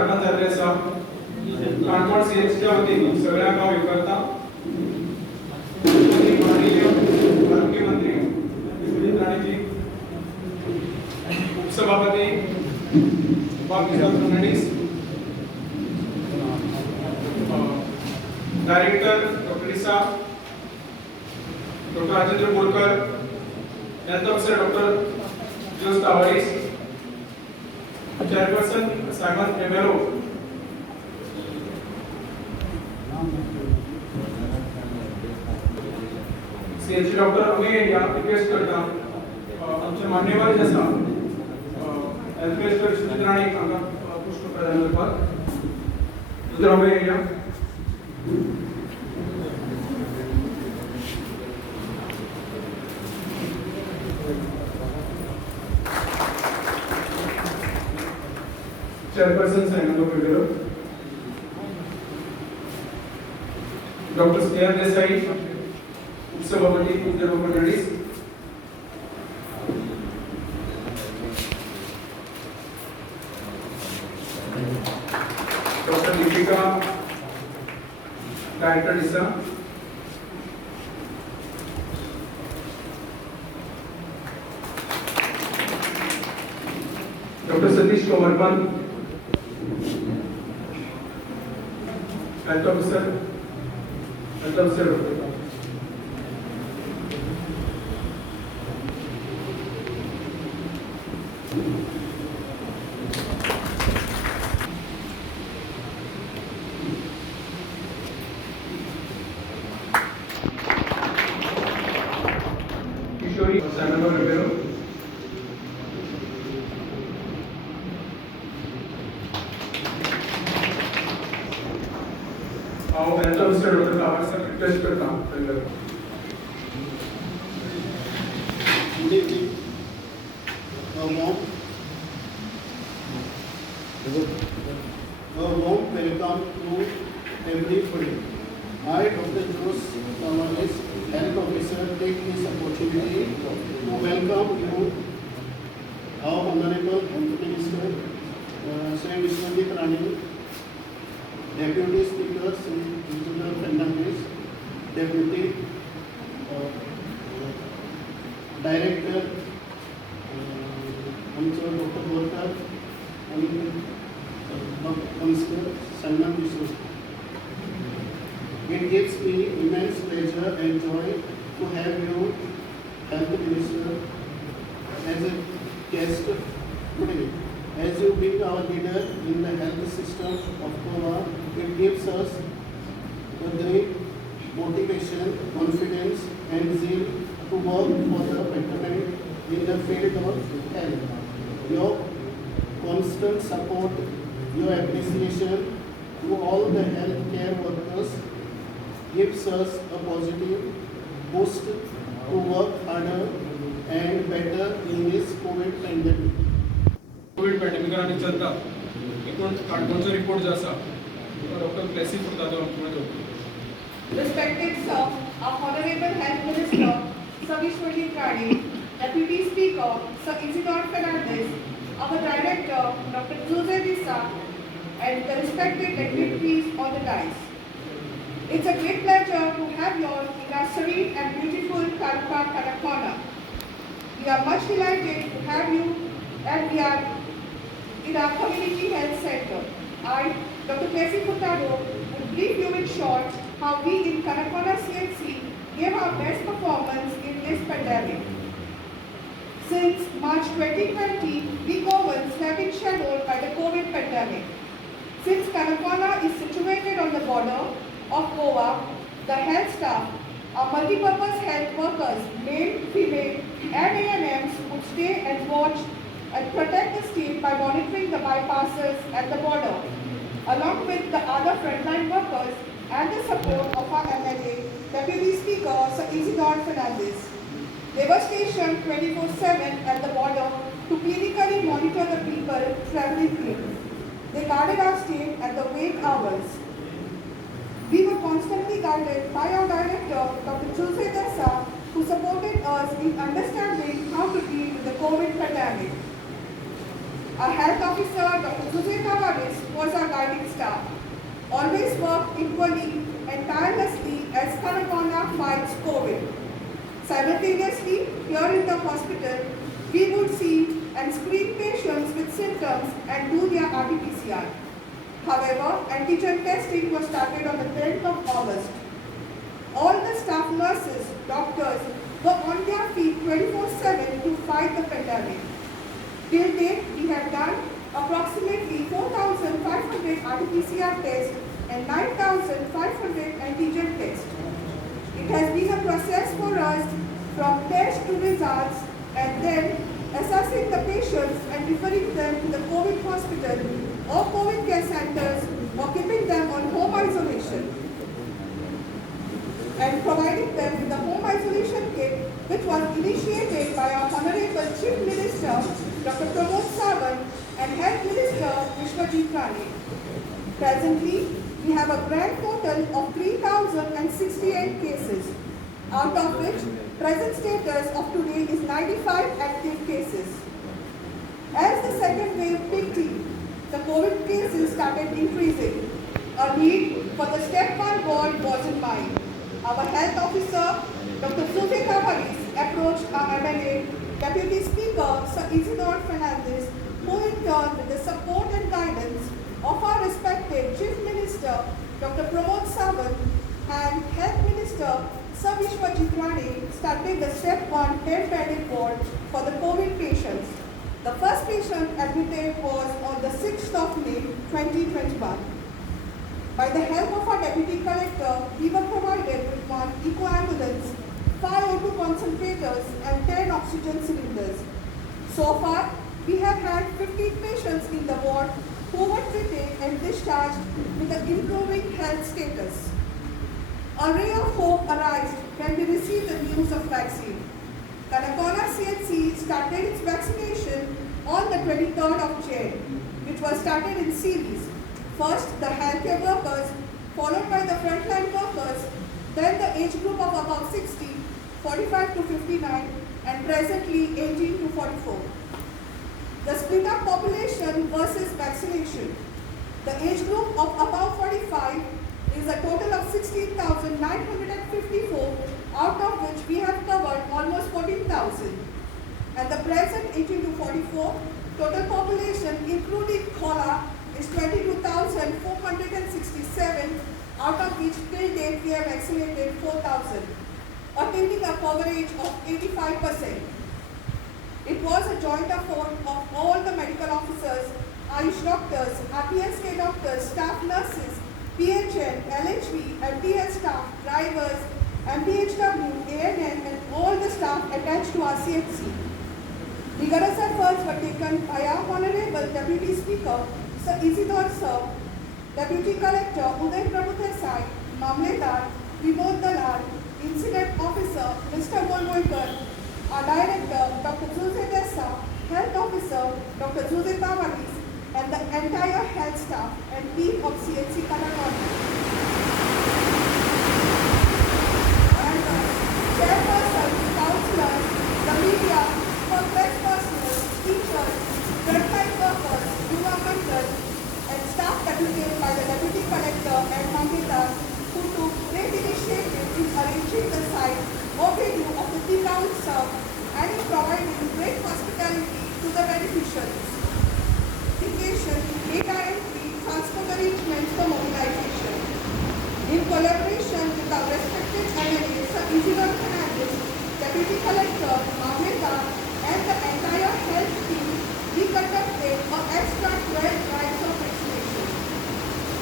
करण्यात आले आसा काणकोण सीएचच्या वतीन सगळ्यांक हांव करता माननीय आरोग्य मंत्री सुनील राणेजी, उपसभापती Babulal Fernandes, director doctor Isa, doctor Rajendra Borkar, health officer doctor Jose तावाडीस, चेयरपर्सन सायमन एमेरो, सीएचसी डॉक्टर अमे रिक्वेस्ट करता आमचे मान्यवर जे आसा हेल्थ मिनिस्टर सुनील राणे हांगा पुष्प प्रदान करपाक उतर अमे या चेयरपर्सन सायमन एमेरो, डॉक्टर स्नेहा देसाई, उपसभापति पूज्य फर्नांडीस, डॉक्टर दीपिका, डायरेक्टर इसा, doctor Satish Komarpal, health officer Kishori Simon एमेरो, हेल्थ ऑफिसर डॉक्टर कावड सर रिक्वेस्ट करता Good evening. A warm welcome to everybody. I, Dr. Jose Tawares, Health Officer, take this opportunity to welcome you, our Honorable Health Minister, Sri Vishwanath Rane, Deputy Speaker, Sri Vijay Fernandes, Deputy Director, Dr. Borkar, and Commissioner Sanam Vishnu. It gives me immense pleasure and joy to have you, Health Minister, as a guest today. As you being our leader in the health system of Goa, it gives us a great motivation, confidence, and zeal to work for the betterment in the field of health. Your constant support, your appreciation to all the healthcare workers gives us a positive boost to work harder and better in this COVID pandemic. COVID पॅन्डेमिकान चलता एकूण काणकोणचो report जो आसा doctor क्लेसी करता तो आमचे Respected Sir, our Honorable Health Minister, Sir Vishwanath Rane, Deputy Speaker, Sir Isidore Fernandes, our Director, Dr. Jose Disa, and the respected dignitaries on the dais. It's a great pleasure to have you all in our serene and beautiful Kalpa Kanakona. We are much delighted to have you, and we are in our community health center. I, Dr. Kesi Furtado, will brief you in short how we in Kanakona CHC gave our best performance in this pandemic. Since March 2020, we Goans have been shadowed by the COVID pandemic. Since Kanakona is situated on the border of Goa, the health staff, our multi-purpose health workers, male, female, and ANMs would stay and watch and protect the state by monitoring the bypasses at the border, along with the other frontline workers and the support of our MLA, Deputy Speaker Sir Isidore Fernandes. They were stationed 24/7 at the border to clinically monitor the people traveling in. They guarded our state at the wake hours. We were constantly guided by our director, Dr. Jose Dasa, who supported us in understanding how to deal with the COVID pandemic. Our health officer, Dr. Jose Tavares, was our guiding star. Always worked equally and tirelessly as Kanakona fights COVID. Simultaneously, here in the hospital, we would see and screen patients with symptoms and do their RT-PCR. However, antigen testing was started on the 10th of August. All the staff nurses, doctors were on their feet 24/7 to fight the pandemic. Till date, we have done approximately 4,500 RT-PCR tests and 9,500 antigen tests. It has been a process for us from test to results and then assessing the patients and referring them to the COVID hospital or COVID care centers or keeping them on home isolation and providing them with the home isolation kit, which was initiated by our Honorable Chief Minister, Dr. Pramod Sawant, and Health Minister, Vishwajit Rane. Presently, we have a grand total of 3,068 cases, out of which present status of today is 95 active cases. As the second wave picked in, the COVID cases started increasing. A need for the step 1 ward was in mind. Our health officer, Dr. Jose Tavares, approached our MLA, Deputy Speaker, Sir Isidore Fernandez, who in turn, with the support and guidance of our respected Chief Minister, Dr. Pramod Sawant, and Health Minister, Sir Vishwajit Rane, started the step 1 10-bedded ward for the COVID patients. The first patient admitted was on the 6th of May, 2021. By the help of our Deputy Collector, we were provided with 1 eco-ambulance, 5 O2 concentrators and 10 oxygen cylinders. So far, we have had 15 patients in the ward who were treated and discharged with an improving health status. A ray of hope arose when we received the news of vaccine. Kanakona CHC started its vaccination on the 23rd of Jan, which was started in series. First, the healthcare workers, followed by the frontline workers, then the age group of above 60, 45 to 59, and presently 18 to 44. The split up population versus vaccination. The age group of above 45 is a total of 16,954, out of which we have covered almost 14,000. And the present 18 to 44 total population, including Khola, is 22,467, out of which till date we have vaccinated 4,000, attaining a coverage of 85%. It was a joint effort of all the medical officers, Ayush doctors, RPSK doctors, staff nurses, PHN, LHV, MTS staff, drivers, MPHW, ANN, and all the staff attached to our CHC. Vigorous efforts were taken by our Honorable Deputy Speaker, Sir Isidore Sir, Deputy Collector Uday Prabhu Desai, Mamledar, Vimod Dalal, Incident Officer Mr. Molvoikar, our Director Dr. Jose Dessa, Health Officer Dr. Jose Tavares, and the entire health staff and team of CHC Kanakona. And chairperson, councillors, the media, press personnel, teachers, frontline workers, Yuva Mandal, and staff deputed by the Deputy Collector and Mamledar, who took great initiative in arranging the site overview of the team served and in providing great hospitality to the beneficiaries. Education, data entry, transport arrangements for mobilization. In collaboration with our respected MLA, Sir Isidore Fernandez, Deputy Collector, Mamledar, and the entire health team, we conducted an extra 12 drives of vaccination.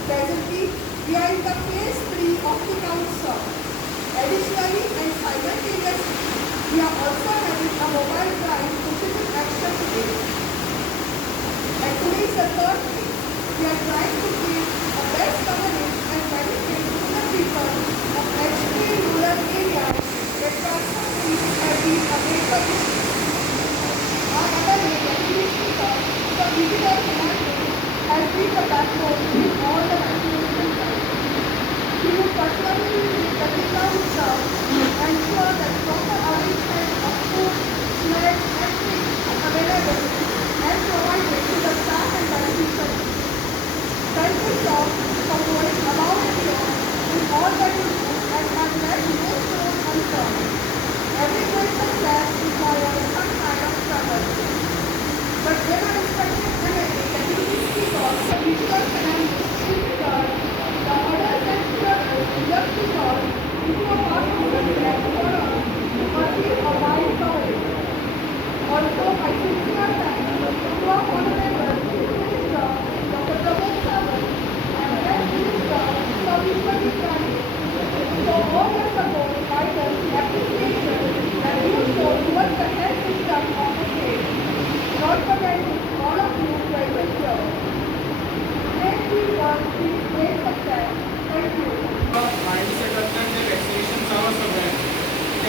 Presently, we are in the phase 3 of the council. Additionally and simultaneously, we are also having a mobile drive to put in action today. And today is the third day. We are trying to create a best coverage and benefit to the people of extreme rural areas where transportation has been a major issue. Our MLA, Deputy Speaker, Sir Isidore Fernandez, has been the backbone in all the vaccination drives. We would personally visit the Tika Utsav and ensure that proper arrangement of food, snacks, and drinks are available and provided to the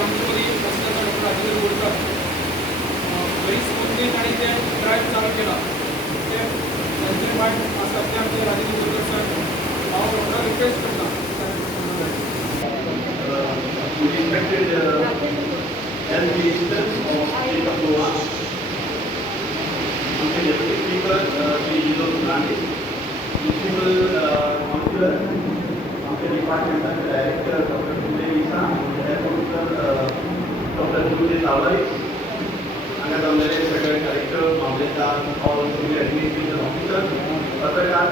आमच्यामध्ये बसल्याचा doctor Rajendra बोलतात बरीच smoothly आणि ते drive चालू केला ते त्यांचे पाठ असतात ते आमचे राजेंद्र बोलतात सर हांव डॉक्टर रिक्वेस्ट करता we respected health ministers of state of Goa, the deputy speaker, Sri Jidok Gandhi, principal counselor, the departmental director, Dr. Sunday Isa, the health officer, Dr. Jose Tawari, and the secretary director, Mamleta, all senior administrative officers, Patakar,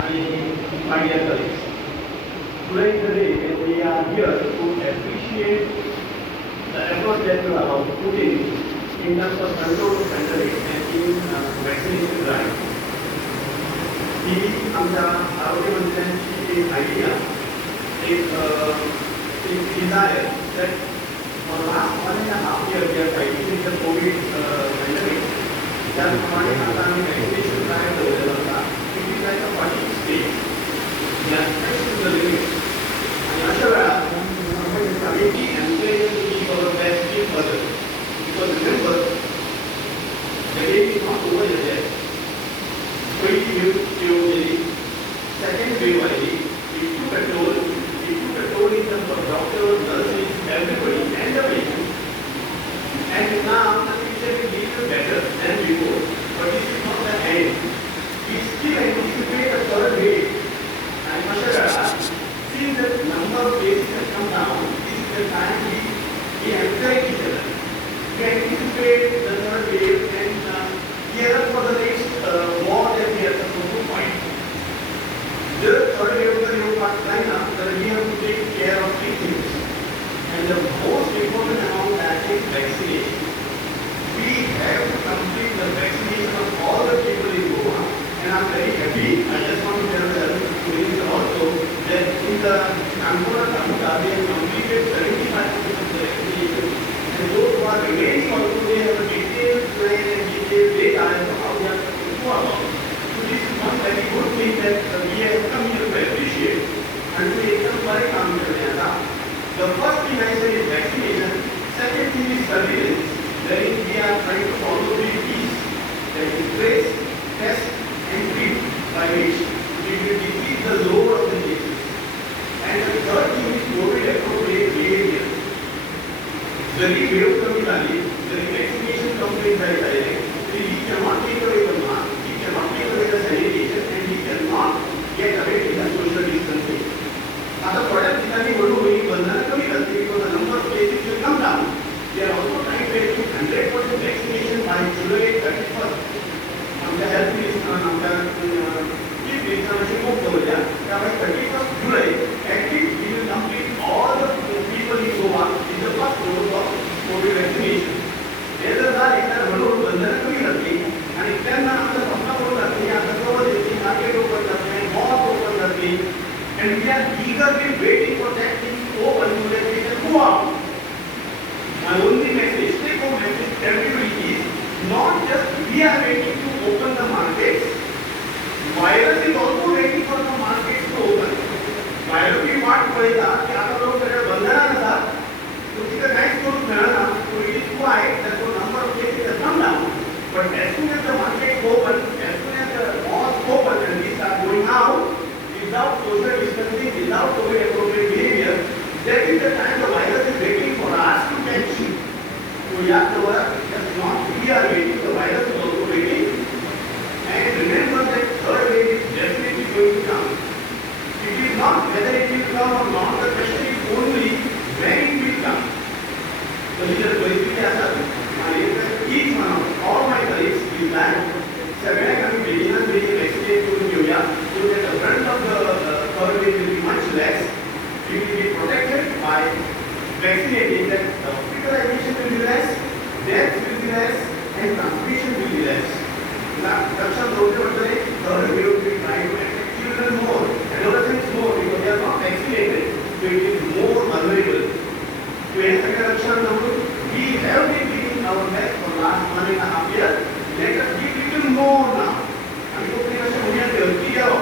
and my dear colleagues. Today we are here to appreciate the effort that you have put in terms of control of pandemic and in vaccination drive. ही आमच्या आरोग्य मंत्र्यांची एक idea एक desire that for last 1.5 years we are fighting with the COVID pandemic. त्याप्रमाणे आता आम्ही vaccination drive ठेवलेला होता. It is like a 40 states. They are stretched to the limit. And अशा वेळा committee encourages to keep our best team further. Because remember, the game is not over yet. First wave गेली, second wave आली, it took a toll in terms of doctors, nurses, everybody, and the patients. And now the future will be even better than before. But this is not the end. We still anticipate a third wave. And अशा वेळा, since the number of cases has come down, this is the time we encourage each other. We anticipate the third wave and gear up for the next war that we are supposed to fight. The third wave of the new part that we have to take care of three things. And the most important among that is vaccination. We have to complete the vaccination of all the people in Goa. And I'm very happy. I just want to tell the minister also that in the Kampura Taluka they have completed 75% of the vaccination. And those who are remaining also they have a detailed plan and detailed data as to how they are going to go about. So this is one very good thing that we have come here to appreciate. And to एकदम बड़े काम करने आता. The first thing I say is vaccination. Second thing is surveillance. Wherein we are trying to follow 3 P's. That is trace, test, and treat, by which we will decrease the load of the cases. And the third thing is COVID appropriate behavior. जरी wave कमी झाली, जरी vaccination complete झाली, we cannot take away the mask, we cannot take away the sanitation, and we cannot get away with the social distancing. आता थोड्या ठिकाणी हळूहळू बंधनं कमी झाली, because the number of cases will come down. We are also trying to achieve 100% vaccination by July 31st. आमच्या health minister आमच्या chief मिनिस्टरांशी खूप बोलल्या त्यामुळे 31st July at least we will complete all the people in Goa in the first dose of Covid vaccination. हे जर झाले तर हळूहळू बंधनं कमी जातील आणि त्यांना आमचं स्वप्न करून जाते आता कवर येतील मार्केट ओपन जाते मॉल्स ओपन जातील and we are eagerly waiting for that thing to open so that we can go out. My only message, take home message to everybody is not just we are waiting to open the markets, virus is also waiting for the markets to open. Virus की वाट पळयता की आता लोक सगळे बंधनान आसात तो तिका कांयच करूंक मेळना so it is quite that the number of cases has come down. But as soon as the market open, as soon as the malls open and we start going out without social distancing, without COVID appropriate behavior, that is the time the virus is waiting for us to catch. So yeah, just not we are waiting, the virus is also waiting. And remember that third wave is definitely going to come. It is not whether it will come or not, the question is only when it will come. So these are परिस्थिती असतात. Each one of all my colleagues is that सगळ्या आम्ही बेगिनच बेगीन vaccinate करून घेऊया so that the front of the third wave will be much less. We will be protected by vaccinating that the hospitalization will be less, death will be less, and transmission will be less. Lक्षात ठेवले म्हणजे third wave will try to affect children more, adolescents more because they are not vaccinated, so it is more vulnerable. So हे सगळं लक्षात ठेवून we have been giving our best for last 1.5 years. Let us give little more now. आम्ही कोणी कशा मुलीया ठेवती गेलो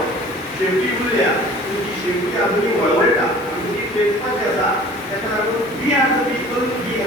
शेवटी उरल्या ती शेवटी अजूनही वळवळटा आमची प्लेसमेंट आसा त्याचा लागून we are the people we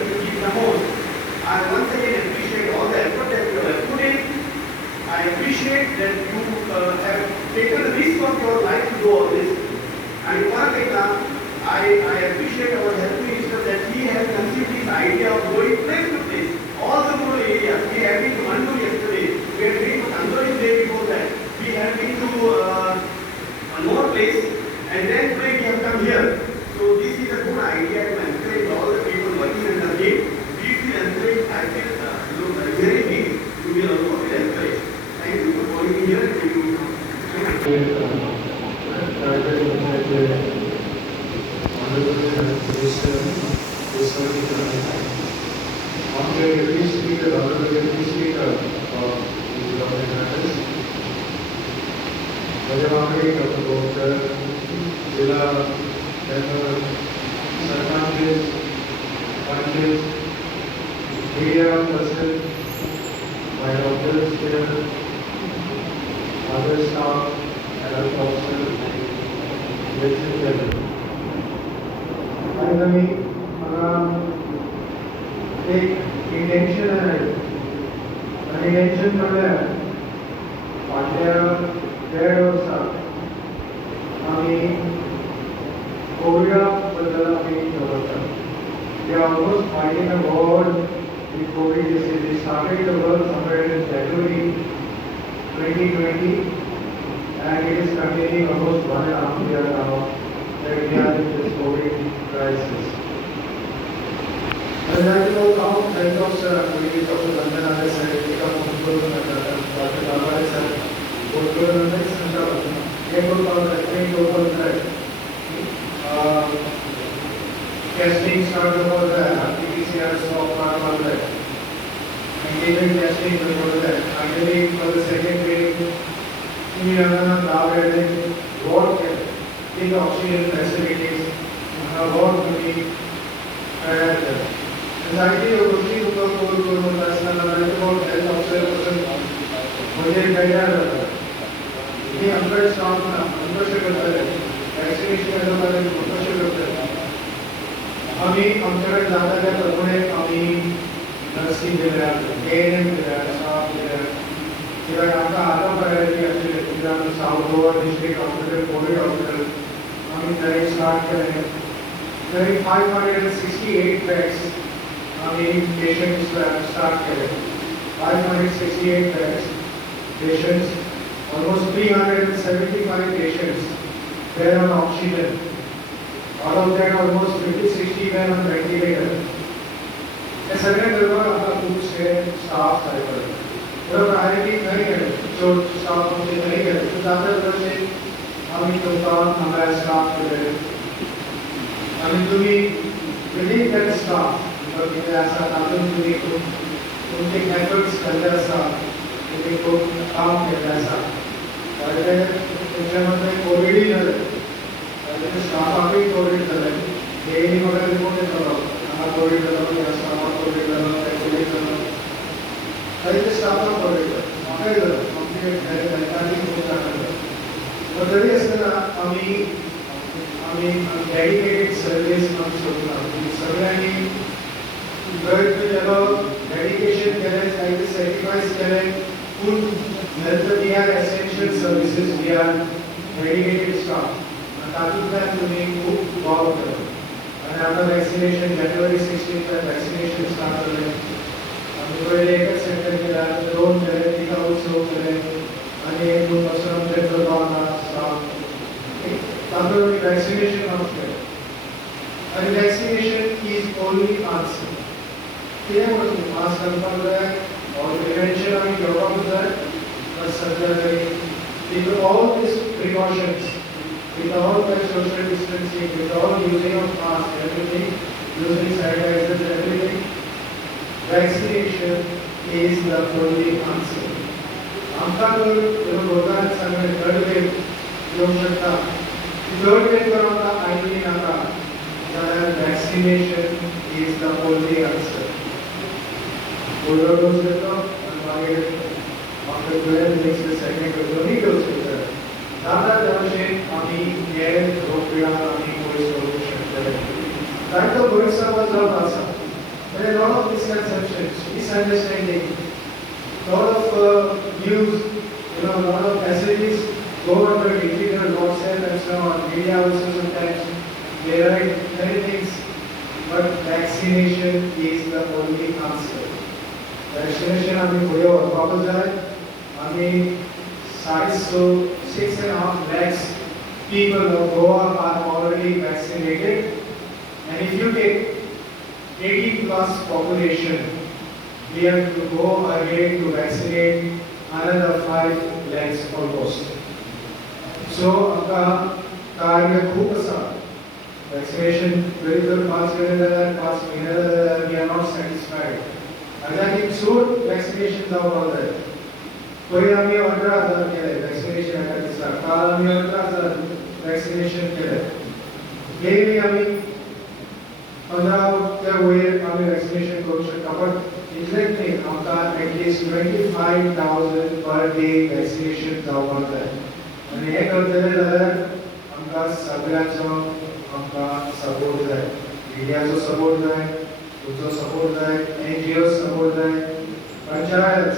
आमचे deputy speaker, honorable deputy speaker of the government matters. Raja Mamre, Dr. Gopal, Zilla member, Sarpanches, Panches, media person, my doctors here, other staff, and other officers, ladies and gentlemen. आणि मला एक intention आहे आणि intention म्हणल्यार फाटल्या 1.5 वर्सां आमी कोविडा बद्दल आमी दवरता. We are almost fighting a war with COVID disease. We started the work somewhere in January 2020 and it is continuing almost 1.5 years now that we are in this COVID crisis. And I know how health officer activities Dr. Vandana said, it is a good Dr. Baba said, good next testing started over there, RT-PCR stop part over there, antigen testing over there. Finally, for the second wave, we have now added what in oxygen facilities, what to be added. Anxiety of looking to the whole national about health officer मुझे कहना था ये अंदर staff ना अंदर से करता है vaccination का हमारे अंदर से करता है हमें अंदर ज़्यादा क्या करते हैं हमें नर्सिंग दे रहा है एएनएम दे रहा है स्टाफ दे रहा है ये आपका आधा प्रायोरिटी अच्छे जिला south Goa district hospital Covid hospital हमें डायरेक्ट स्टार्ट करेंगे डायरेक्ट 568 बेड्स हमें पेशेंट स्टार्ट करें 568 beds patients, almost 375 patients were on oxygen. Out of that, almost 50-60 were on ventilator. ये सगळे दरबार आता खूप से स्टाफ आहे पर तर प्रायोरिटी नाही आहे जो स्टाफ मध्ये नाही आहे तो ज्यादा वर्षे आम्ही तुमचा हमारा स्टाफ केले आणि तुम्ही बिलीव दॅट स्टाफ म्हणजे असा आपण तुम्ही तुमचे एफर्ट्स करत असता तुम्ही खूप काम केलं असा तर त्याच्यामध्ये कोविडही झालं त्याचे स्टाफाकही कोविड झालं हेही मला रिपोर्ट येतो हा कोविड झालं या स्टाफा कोविड झालं त्या कोविड झालं तरी ते स्टाफला कोविड झालं काय झालं आमचे घरकांनी खूप टाकलं पण तरी असताना आम्ही डेडिकेटेड सर्व्हिस आम्ही सोडला सगळ्यांनी जर त्याला डेडिकेशन केलं काही सॅक्रिफाईस केलं Food, health, we are essential services, we are dedicated staff. And that is why we need to work with them. And after vaccination, January 16th, vaccination started. And we will take a center के लिए drone करें, टीका उत्सव करें, अन्य एक दो person हम देख रहे हैं staff. तब भी vaccination हम करें. And vaccination is only answer. क्या मतलब mask कंफर्म है और prevention and yoga with that, but surgery. With all these precautions, with all the social distancing, with all using of masks, everything, using sanitizers, everything, vaccination is the only answer. आमका तो लोकांना सांगणे third wave येऊ शकता. Third wave corona oily नाका. तर vaccination is the only answer. Older dose देता and मागे after 12 weeks the second dose दोन्ही dose देता. दादा जवळचे आम्ही हे रोगपीडा आम्ही कोई सोल्युशन केले. काय तो गैरसमज झाला असा. There are a lot of misconceptions, misunderstanding, lot of news, a lot of messages go under digital WhatsApp and so on. Media also sometimes they write many things, but vaccination is the only answer. Vaccination आम्ही पुढे वापस जाय आम्ही 6.5 lakhs people of Goa are already vaccinated, and if you take 18 plus population, we have to go ahead to vaccinate another 5 lakhs almost. So आपका कार्य खूप असा vaccination very good 5 महीने we are not satisfied. Suit vaccination जावपाक जाय. पयलीं आमी 18,000 केले वॅक्सिनेशन एका दिसा, काल आमी 18,000 वॅक्सिनेशन केले. डेली आमी 15 त्या वयर आमी वॅक्सिनेशन करूंक शकता, बट इतलेंच न्ही, आमकां एटलीस्ट 25,000 पर डे वॅक्सिनेशन जावपाक जाय. आनी हें करतले जाल्यार आमकां सगळ्यांचो आमकां सपोर्ट जाय. मिडियाचो सपोर्ट जाय, तुमचो सपोर्ट जाय, NGOs सपोर्ट जाय, पंचायत,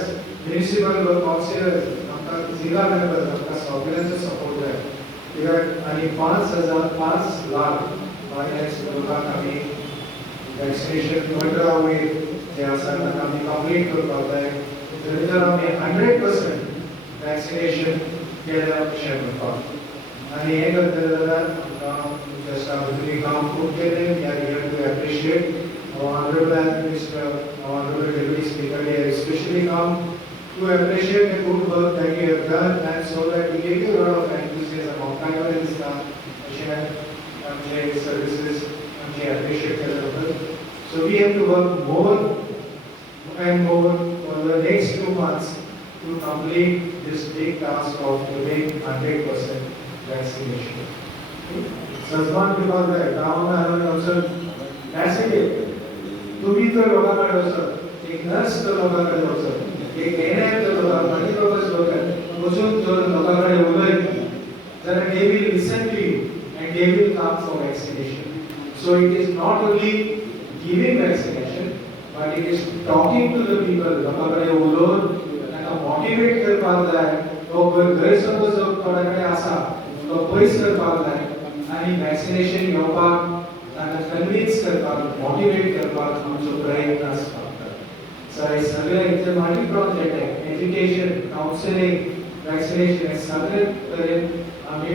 म्युनिसिपल काउन्सिलर्स, आमकां जिल्हा मेंबर्स, आमकां सगळ्यांचो सपोर्ट जाय. कित्याक आनी 5 लाख लोकांक आमी वॅक्सिनेशन 18 वयर जे आसा ताका आमी कंप्लीट करपाक जाय. जर आमी 100% वॅक्सिनेशन केलें अशें म्हणपाक. आनी हें करतले जाल्यार तुमच्या स्टाफाचें काम खूब केलें. We are here to appreciate our honorable Health Minister, our honorable Deputy Speaker. They especially come to appreciate the good work that you have done, and so that we give you a lot of enthusiasm. Our share services, and appreciate the. So we have to work more and more for the next 2 months to complete this big task of doing 100% vaccination. Sazman because the town also massive. तुम्ही तर लोकांकडे वचत, एक nurse तर लोकांकडे वचत, एक NM तर लोकांकडे वचून जर लोकांकडे उलयत, जाल्यार they will listen to you and they will come for vaccination. So it is not only giving vaccination, but it is talking to the people. लोकांकडे उलोवन तांकां मोटिवेट करपाक जाय. तो गैरसमज जो कोणाकडे आसा तो पयस करपाक जाय आनी वॅक्सिनेशन घेवपाक तांकां कन्विन्स करपाक, मोटिवेट करपाक आमचो प्रयत्न आसपाक जाय. सो हे सगळे इतले multi project, education, counselling, vaccination हे सगळे तरेन आमी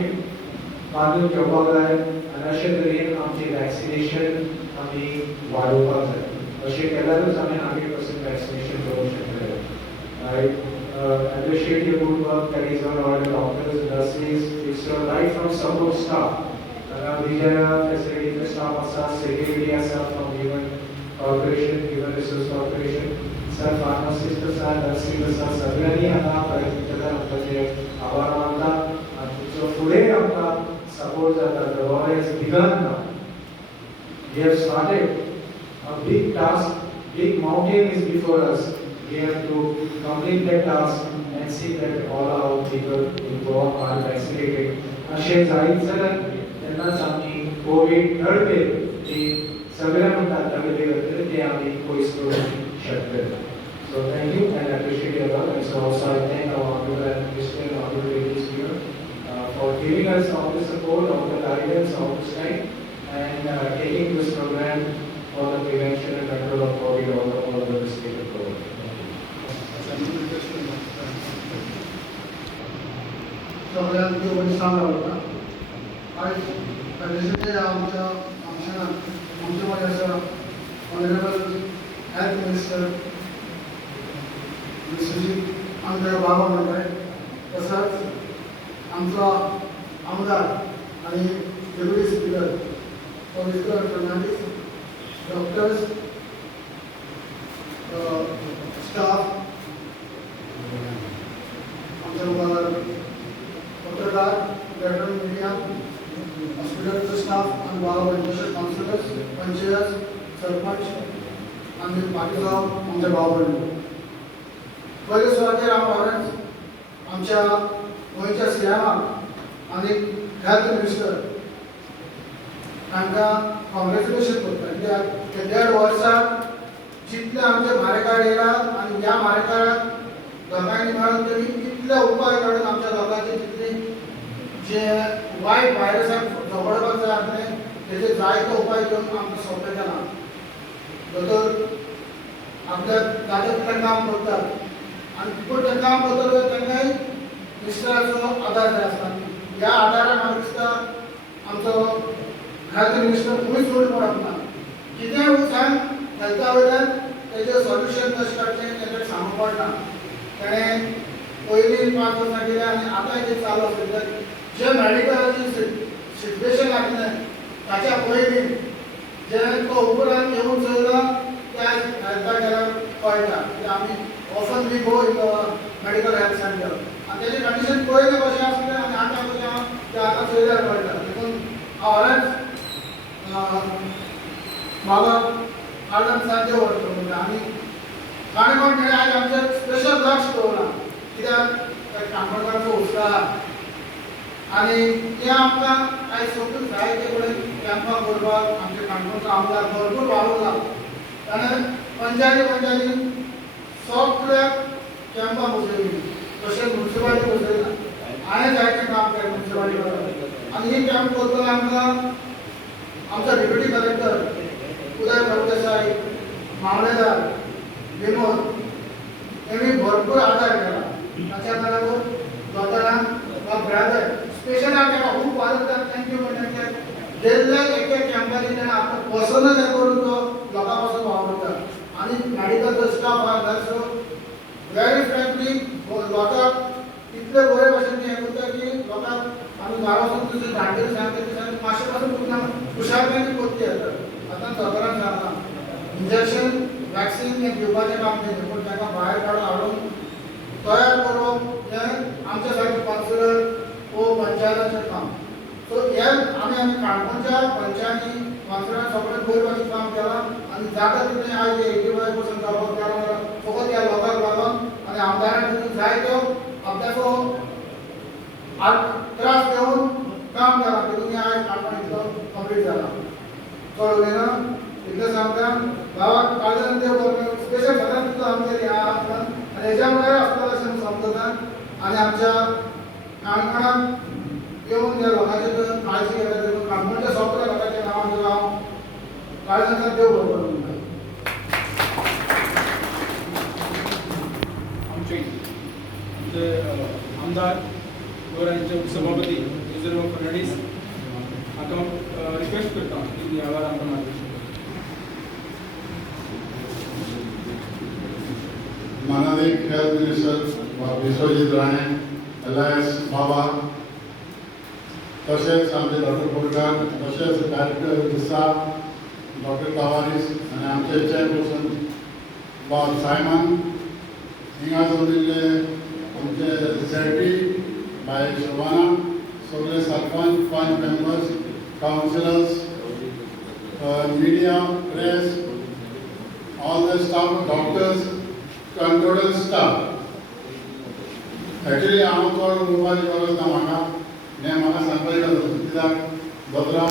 बांदून घेवपाक जाय आनी अशे तरेन आमची वॅक्सिनेशन आमी वाडोवपाक जाय. अशें केल्यारूच आमी 100% वॅक्सिनेशन करूंक शकतले. I appreciate your good work that is on all the doctors, nurses, it's right from support staff. Facility staff asa, security asa from given corporation, given resource corporation, sir pharmacist asa, nursing asa, सगळ्यांनी आता प्रयत्न आमचे आभार मानता आणि तुमचो फुडें आमकां सपोर्ट जाता. The war has begun now. We have started a big task, big mountain is before us. We have to complete that task and see that all our people in Goa are vaccinated. अशें जायत जाल्यार तेन्नाच आमी Covid third wave जी सगळ्या म्हणटात third wave जातली ते आमी पयस करूंक शकतले. So thank you and appreciate your work. And so also I thank our honorable Minister and honorable ladies here for giving us all the support, all the guidance, all this time, and taking this program for the prevention and control of COVID all over the state of Goa. सगळ्यांक वयस सांगता आज president आमच्या फंक्शनाक आमचे मध्ये आसा honourable health minister Vishwajeet आमदार बाबा म्हणटाय, तसोच आमचो आमदार आनी डेप्युटी स्पीकर पवित्र फर्नांडीस, डॉक्टर्स, स्टाफ, आमच्या मुखार पत्रकार, इलेक्ट्रॉनिक मीडिया, हॉस्पिटलचो स्टाफ आनी भाव काउन्सिलर्स, पंचायत, सरपंच आनी बाकीचो आमचे भाव भयणी. पयले सुवातेर हांव आमच्या गोंयच्या CMाक आनी हेल्थ मिनिस्टर तांकां कॉंग्रेच्युलेशन करता. कित्याक ते 1.5 वर्सां जितले आमचे मारेकार येयल्यात आनी ह्या मारेकाराक लोकांनी मेळून तरी कितले उपाय काडून आमच्या लोकांचे जितले जे वायट व्हायरसाक झगडपाक जाय आसले तेजे जायते उपाय घेवन आमकां सोंपें केलां. दोतोर आपल्या जाता तितलें काम करतात आनी पूण तें काम करतलो तांकांय मिनिस्टराचो आदार जाय आसता. ह्या आदाराक म्हाका दिसता आमचो हेल्थ मिनिस्टर खंयूच उणी पडप ना. कितेंय सांग हेल्था वयल्यान तेजें सोल्युशन कशें काडचें तें सांगूंक पडना. ताणें पयलीं 5 वर्सां केलें आनी आतां कितें चालू आसा जे मेडिकलाची सिच्युएशन आसलें ताच्या पयलीं जे तो उपरांत येवन चोयला त्या हेल्था गेल्यार कळटा की आमी we go in the medical health center. And त्याची कंडिशन पळयलें कशें आसलें आनी आतां कशें तें आतां चोयल्यार कळटा. देखून हांव म्हाका काडून सांजे व्हरता म्हणटा. आनी काणकोण म्हणल्यार आयज आमचें स्पेशल लक्ष दवरला कित्याक काणकोणकारांचो उत्सव आहा आनी ते आमकां आयज सोदून जायते कडेन कॅम्पां करपाक आमचे काणकोणचो आमदार भरपूर वावुरला. ताणें पंचायती सगळ्या कॅम्पां बसयलीं. तशेंच म्युनिसिपालिटी बसयला. हांवें जायतें काम केलें म्युनिसिपालिटी बरोबर. आनी ही कॅम्प करतना आमकां आमचो डेप्युटी कलेक्टर उदय प्रभुदेसाय मामलेदार विनोद हेणी भरपूर आदार केला. ताच्या लागून दोतोरांक वा ब्रादर स्पेशल हांव ताका खूब वाजयता थँक्यू म्हणटा. गेल्ल्या एक कॅम्पानी ताणें आपलो पर्सनल हें करून तो लोकां पासून वावरता. आनी मेडिकल जो स्टाफ आहा ताचो व्हेरी फ्रँकली लोकांक इतले बरे भशेन हें करता की लोकांक आमी घरा वचून तुजें धाडटले सांगता ते मातशें पासून करता हुशारपणान कोत्ती येता. आतां सरकारान सांगलां इंजेक्शन वॅक्सीन हें दिवपाचें काम न्ही पूण ताका भायर काडून हाडून तयार करप हें आमच्या सारके कावन्सिलर वो पंचायताचें काम. सो हें आमी काणकोणच्या पंचायती कावन्सिलरान सगळें करपाचें काम केलां आनी जाता तितलें आयज 85% जावपाक केलां फकत ह्या लोकांक लागून. आनी आमदारान तितून जायत्यो आपल्याचो त्रास घेवन काम केलां तितून आयज काणकोण इतलो कंप्लीट जाला. चड उलयना इतलें सांगता गांवांत काळजान देव बरें स्पेशल सदांच तितलो आमचेर ह्या आसता आनी हेच्या मुळे आसता अशें समजता. आनी आमच्या काणकोणाक येवन ह्या लोकांचेर काळजी घेता देखून काणकोणच्या सगळ्या लोकांच्या नांवान हांव काळजांतल्यान देव बरें करूं म्हणटा. आमचे आमदार गोरांचे सभापती रिझर्व फर्नांडीस हाका रिक्वेस्ट करता की ह्या वेळार आमकां मार्गदर्शन माननीय हेल्थ मिनिस्टर विश्वजीत राणे एलायन्स बाबा तशेंच आमचे डॉक्टर कोलकार तशेंच डायरेक्टर दिसा डॉक्टर तवारीस आनी आमचे चेअरपर्सन बाब सायमन हिंगा जोडिल्ले आमचे झेडपी बाय शोभाना सगळे सरपंच पंच members counsellors media press all the staff doctors controlled staff actually हांव चड उलोवपाची गरज ना म्हाका सांगपाची गरज कित्याक दोतोरां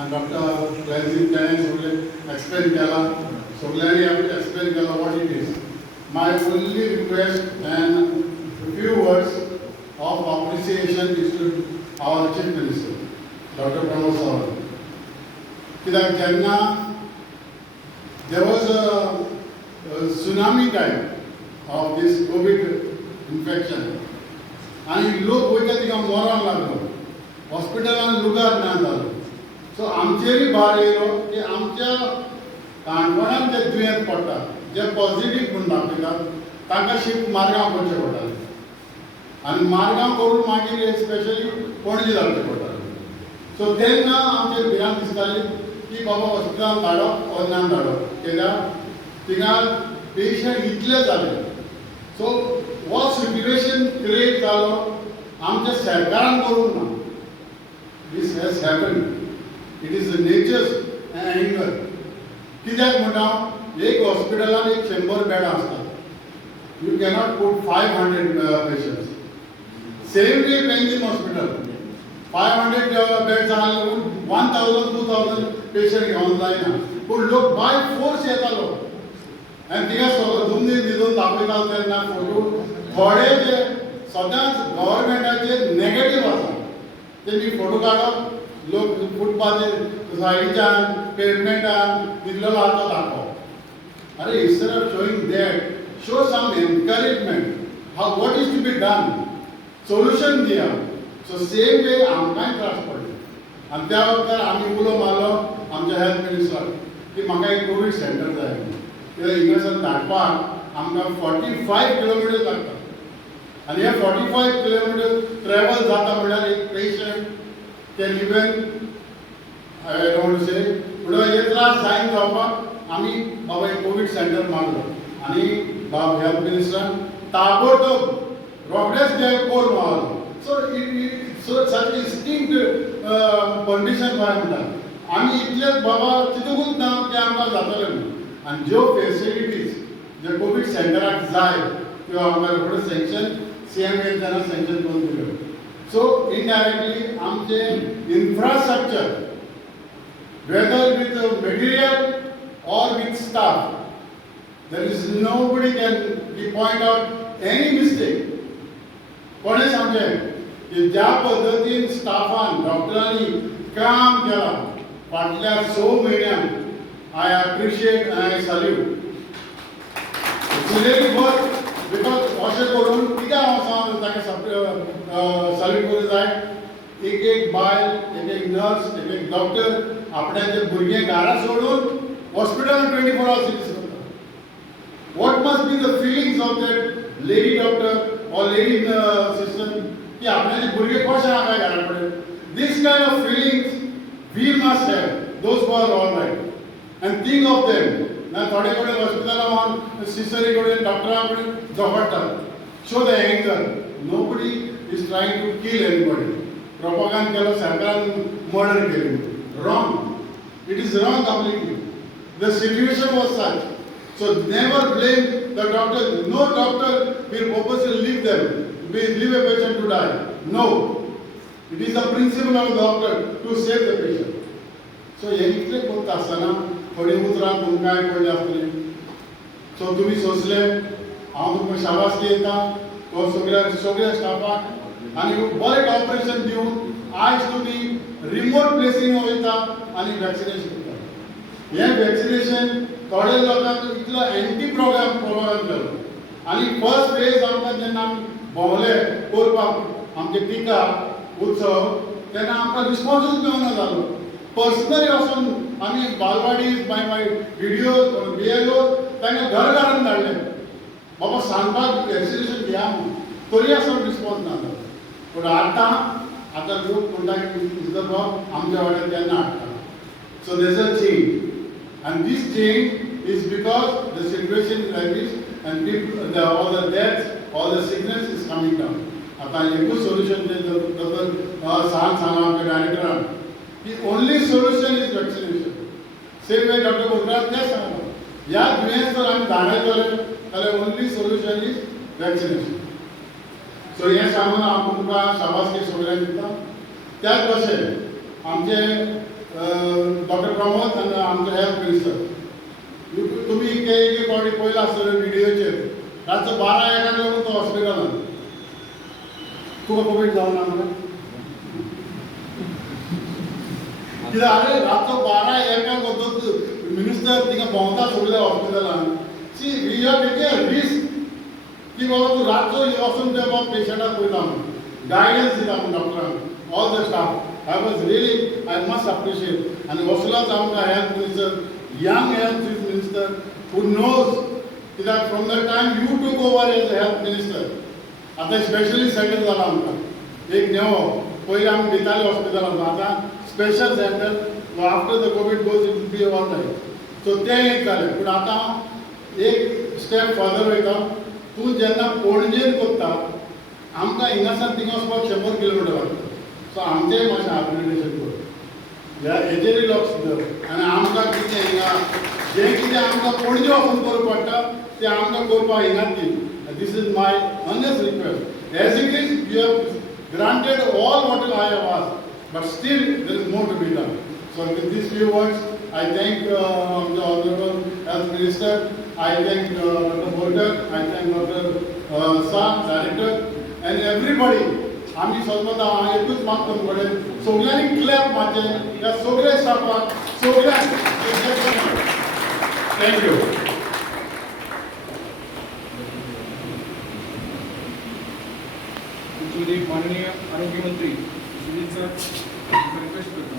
आनी डॉक्टर प्रेझिडेंट ताणें सगळें एक्सप्लेन केलां सगळ्यांनी एक्सप्लेन केलां what it is. My only request and few words of appreciation is to our chief minister doctor Pramod Sawant. कित्याक जेन्ना there was a tsunami type of this Covid infection आनी लोक वयता तिका मरण लागलो हॉस्पिटलान लुगार ना जालो. सो आमचेरूय भार येयलो की आमच्या काणकोणान जे दुयेंत पडटा जे पॉझिटीव म्हूण दाखयतात तांकां शिफ्ट मारगांव करचें पडटालें आनी मारगांव करून मागीर स्पेशली पणजे धाडचें पडटालें. सो तेन्ना आमचेर भिरांत दिसताली की बाबा हॉस्पिटलान धाडप ओ ना धाडप कित्याक थिंगा पेशंट इतले जाले. सो हो सिट्युएशन क्रिएट जालो आमच्या सरकारान करूंक ना. This has happen it is the nature's anger. कित्याक म्हणटा एक हॉस्पिटलान 100 बेडां आसतात. You cannot put 500 patients. Same way Panjim hospital 500 beds आहा लागून 1000-2000 पेशंट घेवन जायना पूण लोक बाय फोर्स येतालो आनी थिंगा दुमनी न्हिदून दाखयता तेन्ना फोटो थोडे जे सदांच गव्हर्मेंटाचे नेगेटीव आसा तेमी फोटो काडप लोक फुटपाथेर सायडीच्यान पेवमेंटान न्हिदलेलो आहा तो दाखोवप. अरे instead of showing that show some encouragement how what is to be done solution दिया. सो सेम वे आमकांय त्रास पडले आनी त्या वखदार आमी उलो मारलो आमच्या हेल्थ मिनिस्टराक की म्हाका एक कोवीड सेंटर जाय कित्याक हिंगासान धाडपाक आमकां 45 किलोमिटर्स लागता आनी हे 45 किलोमिटर्स ट्रॅवल जाता म्हणल्यार एक patient can even I don't say फुडें हे त्रास जायन जावपाक आमी बाबा एक कोवीड सेंटर मारलो आनी बाब हेल्थ मिनिस्टरान ताबडतोब रोखडेच ते कोर मारलो. So such distinct condition Goa म्हणटा. आमी इतलेच बाबा चिंतूंकूच ना की आमकां जातलें म्हणून. आनी ज्यो फेसिलिटीज जे कोवीड सेंटराक जाय त्यो आमकां रोखडेच सँक्शन CM तेन्ना सँक्शन करून दिल्यो. सो इनडायरेक्टली आमचे infrastructure whether with material or with staff, there is nobody can we point out any mistake. कोणें सांगचें की ज्या पद्दतीन स्टाफान डॉक्टरांनी काम केलां फाटल्या 6 म्हयन्यांत I appreciate and I salute. It's really worth because अशें करून कित्याक हांव ताका salute करूंक जाय. एक बायल एक नर्स एक डॉक्टर आपणाचे भुरगे घरा सोडून हॉस्पिटलांत 24 hours सर्वीस करता. What must be the feelings of that lady doctor or lady sister की आपणाचे भुरगे कशे आहा काय घरा कडेन. This kind of feelings we must have, those who are all right. And think of them. ना थोडे कडेन हॉस्पिटलांत वचून सिस्टरी कडेन डॉक्टरा कडेन झगडटात. Show the anger. Nobody is trying to kill anybody. Propaganda केलो सरकारान मर्डर केली. Wrong. It is wrong completely. The situation was such. So never blame the doctor. No doctor will purposely leave a patient to die. No. It is the principle of the doctor to save the patient. So हे इतले करता आसतना थोडी उतरां तुमकांय पडली आसतली. So तुमी सोंसले. हांव तुमकां शाबासकी दिता. तो सगळ्या स्टाफाक आनी बरें कॉपरेशन दिवन आयज तुमी रिमोट प्लेसींग वयता आनी वॅक्सिनेशन करता. हें वॅक्सिनेशन थोडे लोकांक इतलो एंटी प्रोग्राम केलो आनी फर्स्ट फेज आमकां जेन्ना आमी भोंवले करपाक आमचे टिका उत्सव तेन्ना आमकां रिस्पॉन्सूच मेळना जालो. पर्सनली वचून आमी बालवाडी माय व्हिडियोज BLO तांकां घरान धाडले. बाबा सांगपाक वॅक्सिनेशन घेया म्हणून तरी आसतना रिस्पॉन्स ना जालो. पूण आतां लोक म्हणटा इजलो आमच्या वाड्यार केन्ना हाडटा. So there is a change and this change is because the situation is like this and people all the deaths all the sickness is coming down. आता एकूच सोल्युशन डॉक्टर सांगा आमच्या डायरेक्टरान की only solution is vaccination. Same way doctor बोलतात तेच सांगता. ह्या दुयेंस जर आमी धाडायतले जाल्यार only solution is vaccination. So हें सांगून हांव तुमकां शाबासकी सगळ्यांक दिता. त्याच भशेन आमचे डॉक्टर प्रमोद आनी आमचे हेल्थ मिनिस्टर तुमी एक फावटी पयला आसतले व्हिडियोचेर रातचो 12-1 लागून तो हॉस्पिटलांत. तुका कोवीड जावना मरे कित्याक आरे रातचो 12-1 वचत मिनिस्टर थिंगा भोंवता सगळ्या हॉस्पिटलांत. See we are taking risk की बाबा तूं रातचो वचून ते बाबा पेशंटाक पळयता म्हणून गायडन्स दिता म्हणून डॉक्टरांक all the staff. I was really, I must appreciate. And Wasula's Amka health minister, young health minister, who knows that from the time you took over as a health minister, आता specially center जाला आमकां. एक नेवो पयलीं आमी बेताली हॉस्पिटलांत आतां special center after the Covid goes it will be all right. So तें एक जालें. पूण आतां एक स्टेप फर्दर वयता. तूं जेन्ना पणजेन करता आमकां हिंगासान थिंगा वचपाक 100 किलोमिटर लागता. सो आमचेंय मातशें अपग्रेडेशन कर. हेजेरूय लक्ष दवर. आनी आमकां कितें हिंगा जें कितें आमकां पणजे वचून करप पडटा तें आमकां करपाक हिंगाच दी. This is my honest request. As it is, you have granted all what I have asked, but still there is more to be done. So with these few words, I thank the Honorable Health Minister, I thank Dr. Bolter, I thank Dr. Shah, Director, and everybody. आम्ही स्वतः हांव एकूच मागता तुमचे कडेन सगळ्यांनी clap मारचें ह्या सगळ्या स्टाफाक सगळ्यांक. थँक्यू. माननीय आरोग्य मंत्री सुनील सर रिक्वेस्ट करता.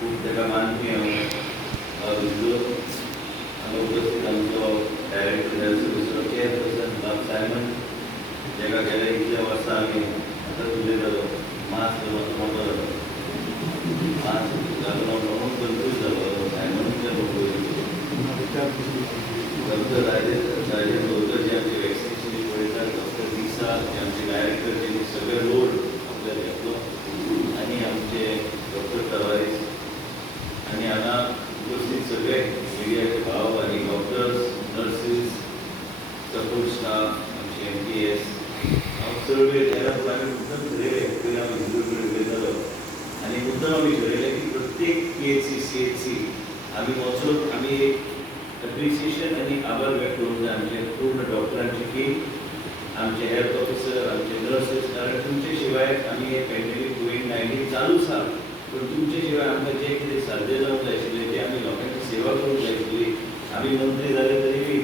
खूप ताका माननीय उपस्थित आमचो डायरेक्टर हेल्थ सर्विसचो चेअरपर्सन बाब सायमन जेका गेल्या इतल्या वर्सां आमी आतां उलयतालो मास्क मोटो जालो मास्क लागलो म्हणून कन्फ्यूज जालो सायमन डॉक्टर राजेंद्र बोरकर जे आमचे वॅक्सिनेशन पळयतात, डॉक्टर दिसा जे आमचे डायरेक्टर जे सगळे लोड आपल्याला घेतलो आणि आमचे डॉक्टर तवारीस आणि हांगा उपस्थित सगळे मिडियाचे भाव आणि डॉक्टर्स, नर्सीस, सपोर्ट स्टाफ, आमचे MPS हांव चड वेळ त्या आमी मुद्दम ठरयलें पयलीं आमी हिंदू कडेन उलयतालो आनी मुद्दम आमी ठरयलें की प्रत्येक PHC, CHC आमी वचून आमी एप्रिसिएशन आनी आभार व्यक्त करूंक जाय आमचे पूर्ण डॉक्टरांची की आमचे हेल्थ ऑफिसर, आमचे नर्सीस, कारण तुमचे शिवाय आमी हे पॅन्डेमीक कोविड-19 चालूच आसा, पण तुमचे शिवाय आमकां जे कितें साध्य जावंक जाय आशिल्लें ते आमी लोकांची सेवा करूंक जाय आशिल्ली. आमी मंत्री जाले तरी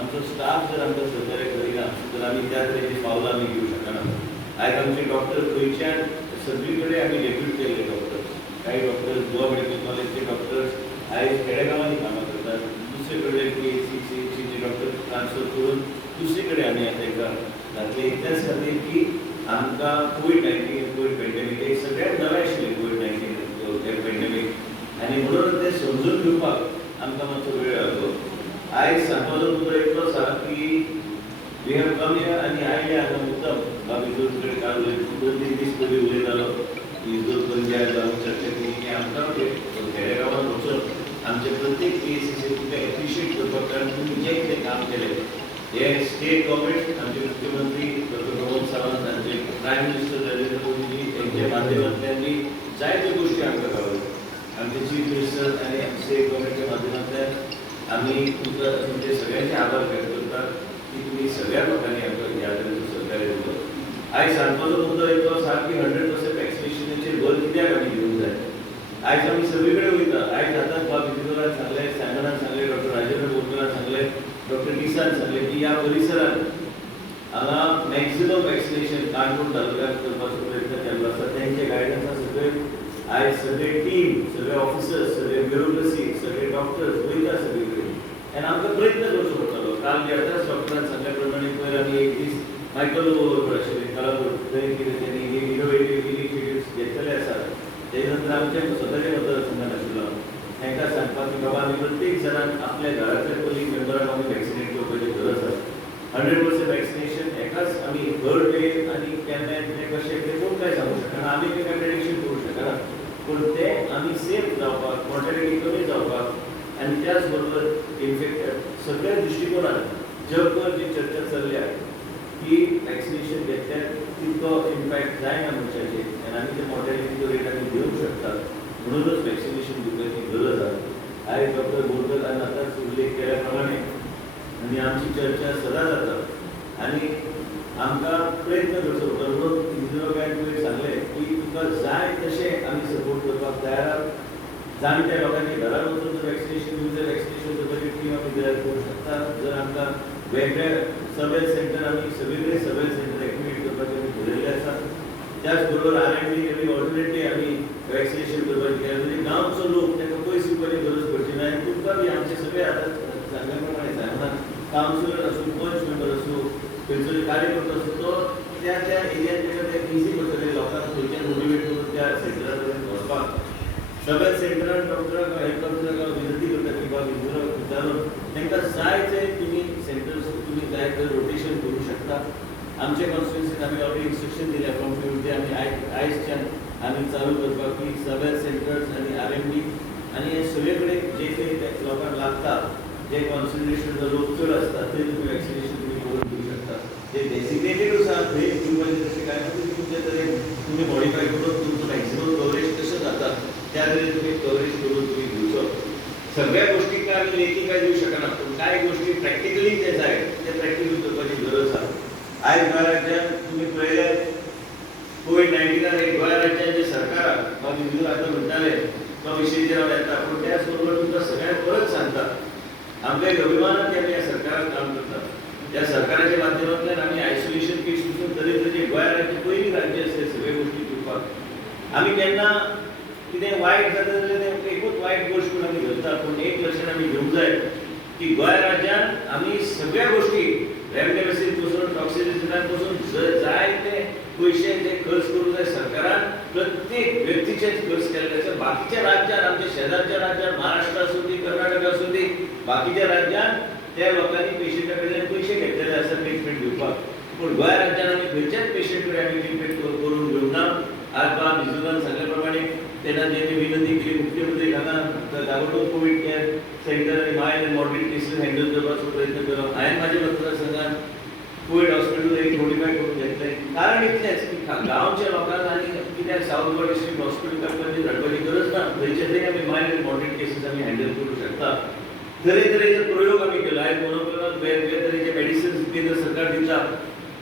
आमचो स्टाफ जर आमकां सहकार्य करिना तर आमी त्या तरेची पावलां आमी घेवंक शकना. आयज आमचे डॉक्टर खंयच्यान सगळी कडेन आमी डेप्यूट केल्ले डॉक्टर्स, काही डॉक्टर्स गोवा मेडिकल कॉलेजचे डॉक्टर्स आयज खेडेगांवांनी कामां करतात, दुसरे कडेन PHC डॉक्टर ट्रान्सफर करून दुसरे कडेन आमी तांकां घातले. इतलेंच खातीर की आमकां कोविड पॅन्डेमीक एक सगळ्यात नवें आशिल्लें कोविड-19 पॅन्डेमीक आनी म्हणून तें समजून घेवपाक आमकां मातसो वेळ लागलो. आयज सांगपाचो मुद्दो इतलोच आसा की वी हॅव कम हियर आनी आयले हांगा मुद्दम बाबी दोन कडेन काल 2-3 दीस पयलीं उलयतालो की दोन पंचायत जावन चर्चा केली की आमकां खेडेगांवांत वचून आमचे प्रत्येक PHC तुका एप्रिशिएट करपाक, कारण तुमी जें कितें काम केलें हे स्टेट गव्हर्मेंट आमचे मुख्यमंत्री डॉक्टर प्रमोद सावंत आमचे प्रायम मिनिस्टर नरेंद्र मोदीजी यांच्या माध्यमांतल्यान जायत्यो गोश्टी आमकां गावल्यो. आमचे चीफ मिनिस्टर आनी स्टेट गव्हर्मेंटच्या माध्यमांतल्यान आमी तुमकां तुमचे सगळ्यांचे आभार व्यक्त करतात की तुमी सगळ्या लोकांनी आमकां ह्या तरेचो सहकार्य दिलो. आयज सांगपाचो मुद्दो इतलो आसा की 100% वॅक्सिनेशनाचेर भर कित्याक आमी दिवंक जाय. आयज आमी सगळे कडेन वयता, आयज आतां बाबा बिजोरान सांगलें, सायमनान सांगलें, डॉक्टर राजेंद्र बोरकरान सांगलें, डॉक्टर दिसान सांगलें की ह्या परिसरांत हांगा मॅक्सिमम वॅक्सिनेशन काणकोण तालुक्यांत करपाचो प्रयत्न केल्लो आसा. तेंचे गायडन्सा सकयल आयज सगळे टीम, सगळे ऑफिसर्स, सगळे ब्युरोक्रसी, सगळे डॉक्टर्स वयता सगळे कडेन आनी आमकां प्रयत्न करचो पडटलो. काल जे आतांच डॉक्टरान सांगल्या प्रमाणे पयर आमी एक दीस मायकल बरोबर आशिल्ले कालापूर, थंय कितें तेणी इनोवेटीव इनिशिएटिव्स घेतलेले आसात. तेजे नंतर आमच्या स्वताच्या मतदारसंघात आशिल्लो तांकां सांगपाक की बाबा आमी प्रत्येक जणान आपल्या घरातल्या कलीग मेंबरांक आमी वॅक्सिनेट करपाची गरज आसा. 100% वॅक्सिनेशन एकाच आमी थर्ड वेव आनी केन्ना येतलें कशें तें कोण काय सांगूंक शकना, आमी तेका प्रेडिक्शन करूंक शकना, पूण तें आमी सेफ जावपाक, मॉर्टेलिटी कमी जावपाक आनी त्याच बरोबर इन्फेक्ट सगळ्या दृश्टिकोनान जगभर जी चर्चा चल्ल्या की वॅक्सिनेशन घेतल्यार तितको इम्पॅक्ट जायना मनशाचेर आनी आमी ते मॉर्टेलिटीचो रेट आमी देवंक शकतात, म्हणूनच वॅक्सिनेशन दिवपाची गरज आसा. आयज डॉक्टर बोरकरान आतांच उल्लेख केल्या प्रमाणे आनी आमची चर्चा सदां जाता आनी आमकां प्रयत्न करचो पडटलो. म्हणून रिजर्व बँकेन सांगलें की तुका जाय तशें आमी सपोर्ट करपाक तयार आसात. जाणट्या लोकांनी घरान वचून जर वॅक्सिनेशन दिवंक जाय, वॅक्सिनेशन करपाची टीम आमी तयार करूंक शकतात. जर आमकां वेगवेगळ्या सर्वेलन्स सेंटर आमी सगळे सर्वेलन्स सेंटर एक्टिवेट करपाचे आमी ठरयल्ले आसा. त्याच बरोबर R&D आनी ऑल्टरनेटीव आमी वॅक्सिनेशन करपाची केल्या म्हणजे गांवचो लोक ताका पयस येवपाची गरज पडची ना. आनी तुमकां बी आमचे सगळे आतां सांगल्या प्रमाणे सांगतात कावन्सिलर आसूं, पंच मेंबर आसूं, खंयचोय कार्यकर्तो आसूं, तो त्या एरियान ताका तें इजी पडटलें लोकांक खंयच्यान मोटिवेट करून त्या सेंटरा कडेन व्हरपाक. सगळ्या सेंटरान डॉक्टरांक हेल्थ ऑफिसरांक विनंती करता की बाबा इंजुरा विचारून तांकां जाय ते तुमी सेंटर्स तुमी जाय ते रोटेशन करूं शकता. आमचे कॉन्स्टिट्युएन्सीन आमी ऑलरेडी इन्स्ट्रक्शन दिल्या फ्रॉम ट्युजडे आमी आयजच्यान आमी चालू करपाक की सगळ्या सेंटर्स आनी R&D आनी हे सगळे कडेन जे कितें लोकांक लागता, जे कॉन्सन्ट्रेशनचो लोक चड आसता थंय तुमी वॅक्सिनेशन तुमी करून दिवंक शकता. ते डेसिग्नेटेड आसा थंय दिवपाचें तशें कांय ना, तुमचे तरेन तुमी मॉडिफाय करून तुमचो मॅक्सिमम कवरेज कशें जाता त्या तरेन तुमी कवरेज करून तुमी दिवचो. सगळ्या गोष्टी काय आमी लेखी काय दिवंक शकना, पूण कांय गोश्टी प्रॅक्टिकली जे जाय ते प्रॅक्टिकल करपाची गरज आसा. आयज गोंय राज्यांत तुमी पळयल्यार कोविड-19 एक गोंय राज्यान जे सरकाराक वा बिजूर आतां म्हणटाले तो विशय हांव येता, पूण त्याच बरोबर तुमकां सगळ्यांक परत सांगता आपल्या अभिमानान आमी ह्या सरकाराक काम करतात. त्या सरकाराच्या माध्यमांतल्यान आमी आयसोलेशन किट्स पसून तरेतरेचे गोंय राज्य पयलीं राज्य आसलें सगळे गोश्टी करपाक. आमी केन्ना कितें वायट जाता जाल्यार तें एकूच वायट गोश्ट म्हणून आमी धरता, पूण एक लक्षण आमी घेवंक जाय की गोंय राज्यांत आमी सगळ्या गोश्टी रेमडेसिवीर पसून टॉक्सिसिनान पसून जाय ते पैसे जे खर्च करू जाय सरकारान प्रत्येक व्यक्तीचेच खर्च केले आसा. बाकीच्या राज्यांत आमच्या शेजारच्या राज्यांत महाराष्ट्र आसूं दी कर्नाटक आसूं दी बाकीच्या राज्यांत त्या लोकांनी पेशंटा कडल्यान पैसे घेतलेले आसा ट्रिटमेंट घेवपाक. पूण गोंय राज्यांत आमी खंयच्याच पेशंट कडेन आमी ट्रिटमेंट करून घेवंक ना. आज बाबा मिझोरान सांगले प्रमाणे तेन्ना जेणी विनंती केली मुख्यमंत्री हांगा ताबडतोब कोवीड केअर सेंटर आनी मायल्ड आनी मॉडरेट केसीस हँडल करपाचो प्रयत्न केलो. हांवें म्हाज्या मतदारसंघात कोवीड हॉस्पिटल एक मॉडिफाय करून घेतलें. कारण इतलेंच की गांवच्या लोकांक आनी कित्याक सावथ गोवा डिस्ट्रिक्ट हॉस्पिटल म्हणजे धाडपाची गरज ना. थंयचे थंय आमी मायल्ड आनी मॉडरेट केसीस आमी हँडल करूं शकता. तरेतरेचे प्रयोग आमी केलो. आयज मोनोक्लोनल वेगवेगळे तरेचे मेडिसिन्स केंद्र सरकार दिता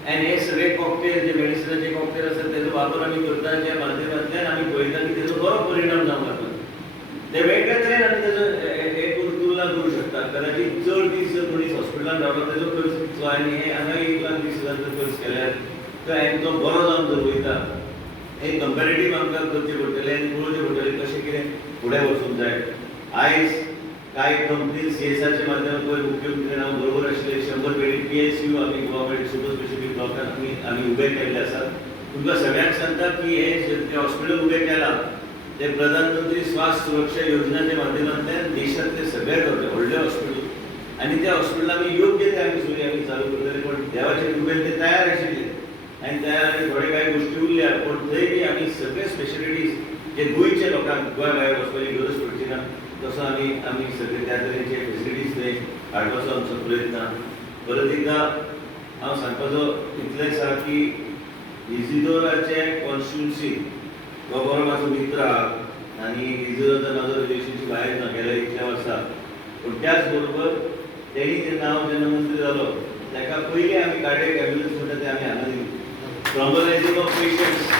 आनी हे सगळे कॉकटेल जे मेडिसिनाचे कॉकटेल आसात तेजो वापर आमी करता. त्या माध्यमांतल्यान आमी पळयता की तेजो बरो परिणाम जावंक लागला. ते वेगळे तरेन आमी तेजो हे तुलना करूं शकता. कदाचित चड दीस जर मनीस हॉस्पिटलांत रावलो तेजो खर्च कितलो आनी हे हांगा 1,20,000 जर खर्च केल्यार तो हेंचो बरो जावन जर वयता हे कंपेरेटीव आमकां करचें पडटलें आनी पळोवचें पडटलें कशें कितें फुडें वचूंक जाय. आयज कांय कंपनी सीएसआरच्या माध्यमांतल्यान मुख्यमंत्र्यान हांव बरोबर आशिल्ले 100 बेडी PSU आमी गव्हर्मेंट सुपर स्पेशलिटी ब्लॉकांत आमी उबे केल्ले आसात. तुमकां सगळ्यांक सांगता की हे जे हॉस्पिटल उबे केला ते प्रधानमंत्री स्वास्थ्य सुरक्षा योजनेच्या माध्यमांतल्यान देशांतले सगळ्यात व्हडले हॉस्पिटल आनी त्या हॉस्पिटल आमी योग्य ते आमी सुरू आमी चालू करतले. पण देवाचे कृपेन ते तयार आशिल्ले आनी तयार आनी थोडे कांय गोश्टी उरल्या. पण थंय बी आमी सगळे स्पेशलिटीज जे गोंयच्या लोकांक गोंय भायर वचपाची गरज पडची ना तसो आमी सगळे त्या तरेचे फेसिलिटीज थंय हाडपाचो आमचो प्रयत्न. परत एकदां हांव सांगपाचो इतलेंच आसा की इजिदोराचे कॉन्स्टिट्युन्सी हो बरो म्हाजो मित्र आहा आनी इजिदोराचो म्हाजो रिलेशनशीप भायर ना गेल्या इतल्या वर्सां. पूण त्याच बरोबर तेणी तें नांव जेन्ना मंत्री जालो ताका पयलीं आमी कार्डियक एम्ब्युलन्स म्हणटा ते आमी हांगा दिली. थ्रॉम्बोलायझींग ऑफ पेशंट्स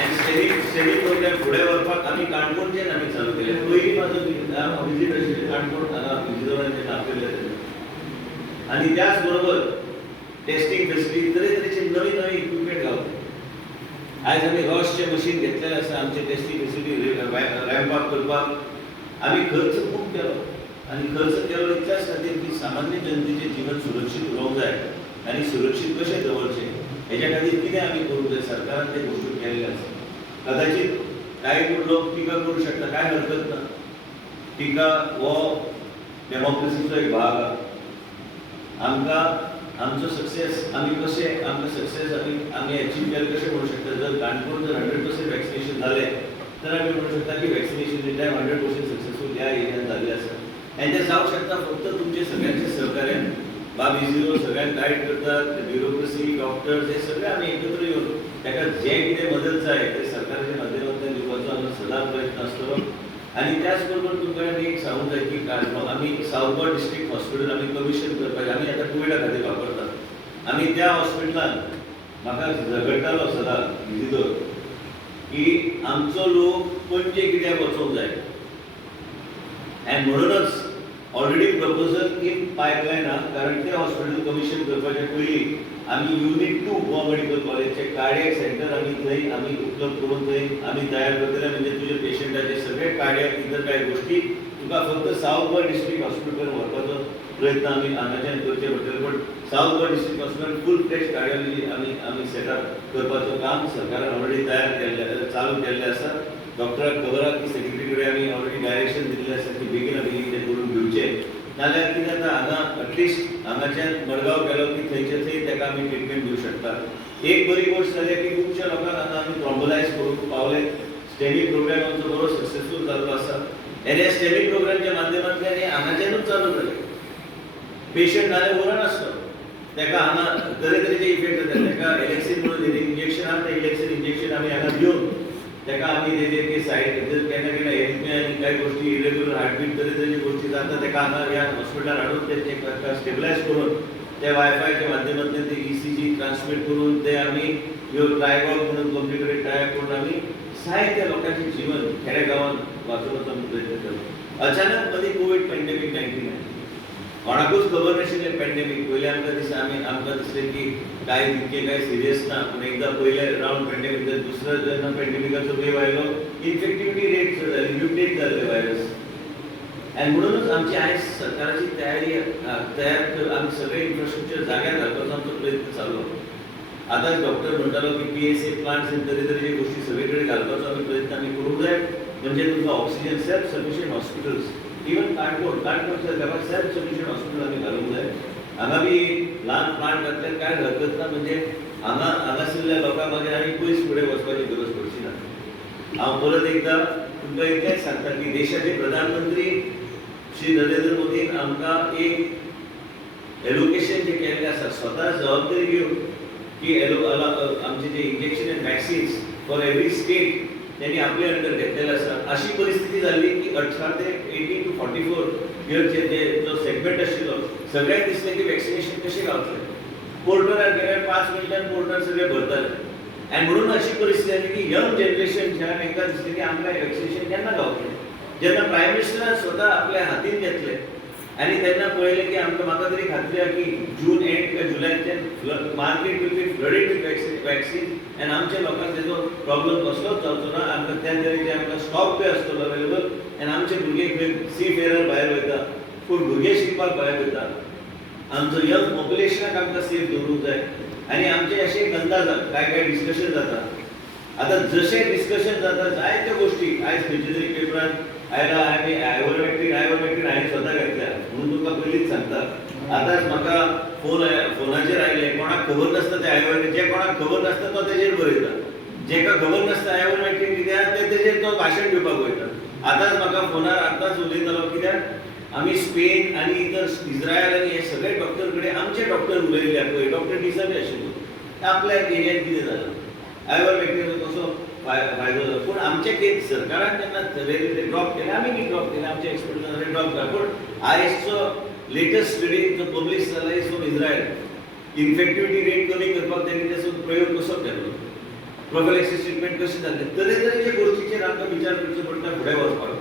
आनी स्टेडी प्रोग्राम फुडें व्हरपाक आमी काणकोणच्यान आमी चालू केले. पयलीं म्हाजो विजीट आशिल्ली काणकोण हांगा इजिदोरान जेन्ना आपयलें तेन्ना. आनी त्याच बरोबर टेस्टिंग फेसिलिटी तरेतरेचे नवी नवी इक्विपमेंट घालता. आयज आमी रॉसचे मशीन घेतलेले आसा आमचे टेस्टिंग फेसिलिटी रॅम्प अप करपाक. आमी खर्च खूब केलो आनी खर्च केलो इतल्याच खातीर की सामान्य जनतेचें जीवन सुरक्षीत उरोवंक जाय आनी सुरक्षीत कशें दवरचें हेच्या खातीर कितें आमी करूंक जाय. सरकारान ते गोश्टी केल्ले आसा. कदाचित कांय लोक टिका करूं शकता, कांय हरकत ना. टिका हो डेमोक्रेसीचो एक भाग आहा. आमकां आमचो सक्सेस आमी कशें आमकां सक्सेस आमी अचीव केलें कशें म्हणूं शकता. जर काणकोण जर 100% वॅक्सिनेशन जालें तर आमी म्हणूं शकता की वॅक्सिनेशन इन टायम 100% सक्सेसफूल ह्या एरियांत जाल्लें आसा. आनी तें जावंक शकता फक्त तुमचे सगळ्यांचे सहकार्यान. बाब इजिरो सगळ्यांक गायड करतात, ब्युरोक्रेसी डॉक्टर्स हे सगळे आमी एकत्र येवन ताका जें कितें मदत जाय ते सरकाराच्या माध्यमांतल्यान दिवपाचो आमचो सदांच प्रयत्न आसतलो. आनी त्याच बरोबर तुमकां एक सांगूंक जाय की आमी सावथ गोवा डिस्ट्रिक्ट हॉस्पिटल आमी कमिशन करपाचें आमी आतां कोविडा खातीर वापरतात. आमी त्या हॉस्पिटलांत म्हाका झगडटालो सदां इजिदोर की आमचो लोक पणजे कित्याक वचोंक जाय. आनी म्हणूनच ऑलरेडी प्रपोजल इन पायपलायन आहा. कारण ते हॉस्पिटल कमिशन करपाचे पयलीं आमी युनिट 2 गोवा मेडिकल कॉलेजचे कार्डियक सेंटर आमी थंय आमी उपलब्ध करून थंय आमी तयार करतले. म्हणजे तुजे पेशंटाचे सगळे कार्डियक इतर कांय गोश्टी तुका फक्त सावथ गोवा डिस्ट्रिक्ट हॉस्पिटल व्हरपाचो प्रयत्न आमी हांगाच्यान करचे पडटले. पण सावथ गोवा डिस्ट्रिक्ट हॉस्पिटल फूल फ्लेज कार्डियोलॉजी आमी सेटअप करपाचो काम सरकारान ऑलरेडी तयार केल्लें चालू केल्लें आसा. डॉक्टराक खबर आहा की सेक्रेटरी कडेन आमी ऑलरेडी डायरेक्शन दिल्लें आसा की बेगीना बेगीन तें करून घेवचें. नाल्यार कितें जाता हांगा एटलिस्ट हांगाच्यान मडगांव गेलो की थंयचे थंय ताका आमी ट्रिटमेंट दिवंक शकतात. एक बरी गोश्ट जाली की खुबश्या लोकांक हांगा आमी थ्रॉम्बोलायज करूंक पावले. स्टेमी प्रोग्राम आमचो बरो सक्सेसफूल जाल्लो आसा. आनी ह्या स्टेमी प्रोग्रामच्या माध्यमांतल्यान हे हांगाच्यानूच चालू जालें. पेशंट नाल्यार उरनासलो ताका हांगा तरेतरेचे इफेक्ट जाता. ताका एलेक्सीन म्हणून इंजेक्शन आहा तें इलेक्सीन इंजेक्शन आमी हांगा दिवन ताका आमी तेजे की सायड केन्ना केन्ना एरिथमिया आनी कांय गोश्टी इरेग्युलर हार्टबीट तरेतरेचे गोश्टी जाता ताका हांगा ह्या हॉस्पिटलान हाडून ते स्टेबलायज करून ते वायफायच्या माध्यमांतल्यान ते ECG ट्रान्समीट करून ते आमी ह्यो ट्रायगॉल म्हणून कंप्लिकेटेड टायप करून आमी जायत्या लोकांचें जीवन खेडेगांवांत वाचोवपाचो आमी प्रयत्न केलो. अचानक मदीं कोवीड पॅन्डेमीक 19 आयलें. कोणाकूच खबर नाशिल्लें पॅन्डेमीक. पयलीं आमकां दिसलें की कांय तितकें कांय सिरियस ना. पूण एकदां पयले रावंड पॅन्डेमीक जालें. दुसरो जेन्ना पॅन्डेमिकाचो वेव आयलो इन्फेक्टिविटी रेट चड जाली, म्युटेट जाल्ले व्हायरस. आनी म्हणूनच आमची आयज सरकाराची तयारी आमी सगळे इन्फ्रास्ट्रक्चर जाग्यार घालपाचो आमचो प्रयत्न चालू. आतांच डॉक्टर म्हणटालो की PSA प्लांट्स आनी तरेतरेचे गोष्टी सगळीकडे घालपाचो आमी प्रयत्न आमी करूंक जाय म्हणजे तुमकां oxygen self sufficient hospitals even Canacona self sufficient hospital आमी घालूंक जाय. हांगा बी ल्हान प्लांट घातल्यार कांय हरकत ना म्हणजे हांगासरल्या लोकांक मागीर आनी पयस फुडें वचपाची गरज पडची ना. हांव परत एकदां तुमकां इतलेंच सांगता की देशाचे प्रधानमंत्री श्री नरेंद्र मोदीन आमकां एक एलोकेशन जे केल्लें आसा स्वता जबाबदारी घेवन की आमचे जे injection end vaccines for every state त्यांनी आपले अंडर घेतलेले आसा. अशी परिस्थिती जाल्ली की 18 ते 18 to 44 इयरचे जे जो सेगमेंट आशिल्लो सगळ्यांक दिसलें की वॅक्सिनेशन कशें गावतलें. पोर्टरार गेल्यार 5 मिनटान पोर्टर सगळे भरताले आनी म्हणून अशी परिस्थिती जाली की यंग जनरेशन ज्या तांकां दिसलें की आमकां वॅक्सिनेशन केन्ना गावतलें. जेन्ना प्रायम मिनिस्टरान स्वता आपल्या हातीन घेतलें आनी तेन्ना पळयलें की म्हाका तरी खात्री आहा की जून एंड काय जुलयाच्यान market will be flooded with vaccine आनी आमच्या लोकांक तेजो प्रॉब्लम कसलोच जावचो ना. आमकां त्या तरेचे आमकां स्टॉक बी आसतलो अवेलेबल आनी आमचे भुरगे खंय सी फेअरार भायर वयता पूण भुरगे शिकपाक भायर वयता. आमचो यंग पॉप्युलेशनाक आमकां सेफ दवरूंक जाय आनी आमचे अशें अंदाज काय डिस्कशन जाता. आतां जशें डिस्कशन जाता जायत्यो गोश्टी आयज खंयच्या तरी पेपरान आयला आनी आयवरमॅक्टीन हांवें स्वता घेतल्या म्हणून तुमकां पयलींच सांगता. आतांच म्हाका फोनाचेर आयले कोणाक खबर नासता ते आयवरमॅक्टीन जे कोणाक खबर नासता तो तेजेर बरयता जेका खबर नासता आयवरमॅक्टीन कित्याक ते तेजेर तो भाशण दिवपाक वयता. आतांच म्हाका फोनार आतांच उलयतालो कित्याक आमी स्पेन आनी इतर इस्रायल आनी हे सगळे डॉक्टर कडेन आमचे डॉक्टर उलयले पळय डॉक्टर डिसाबी आशिल्लो आपल्या एरियात कितें जालें आयवरमॅक्टीन कसो फायदो जालो. पूण आमचे केस सरकारान तेन्ना ते ड्रॉप केले आमी बी ड्रॉप केले आमच्या एक्सपर्टान ड्रॉप केला. पूण आयजचो लेटस्ट स्टडी जो पब्लीश जाला is from Israel infectivity rate कमी करपाक तेणी तेचो प्रयोग कसो केलो प्रोफिलॅक्सीस ट्रिटमेंट कशी जाल्ले तरेतरेचे गोश्टीचेर आमकां विचार करचो पडटा फुडें वचपाक.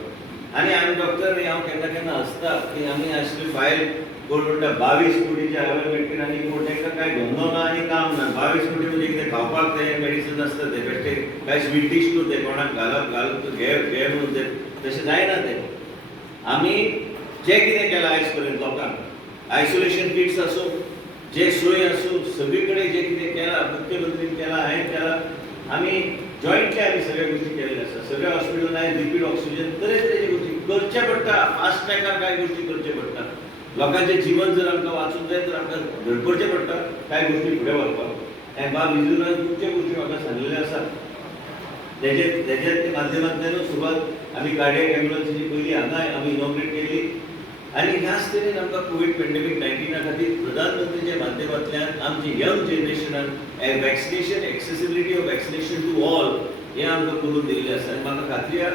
आनी आमी डॉक्टर हांव केन्ना केन्ना हसता की आमी आशिल्ली फायल कोण म्हणटा 22 कोटीचे आयवरमॅक्टीन आनी कोण तांकां कांय धंदो ना आनी काम ना. 22 कोटी म्हणजे कितें खावपाक ते मेडिसीन आसता ते बेश्टे कांय स्वीट डीश न्हू ते कोणाक घालून घे म्हणून ते तशें जायना ते. आमी जे कितें केलां आयज पर्यंत लोकांक आयसोलेशन किट्स आसूं जे सोय आसूं सगळी कडेन जे कितें केलां मुख्यमंत्रीन केलां हांवें केलां आमी जॉयंटली आमी सगळ्या गोश्टी केल्ल्यो आसा. सगळ्या हॉस्पिटलांत आयज लिक्वीड ऑक्सिजन तरेतरेचे गोश्टी करचे पडटा. फास्ट ट्रॅकार कांय गोश्टी करचे पडटा. लोकांचें जीवन जर आमकां वाचूंक जाय तर आमकां धडपडचें पडटा कांय गोश्टी फुडें व्हरपाक. आनी बाब विजुलान खुबश्यो गोश्टी म्हाका सांगलेल्यो आसा तेच्या माध्यमांतल्यानूच सुरवात आमी कार्डियक एम्ब्युलन्सीची पयली हांगा आमी इनॉग्रेट केली आनी ह्याच तरेन आमकां कोवीड पॅन्डेमीक 19 खातीर प्रधानमंत्रीच्या माध्यमांतल्यान आमच्या यंग जनरेशनान vaccination accessibility of vaccination to all हें आमकां करून दिल्लें आसा. आनी म्हाका खात्री आहा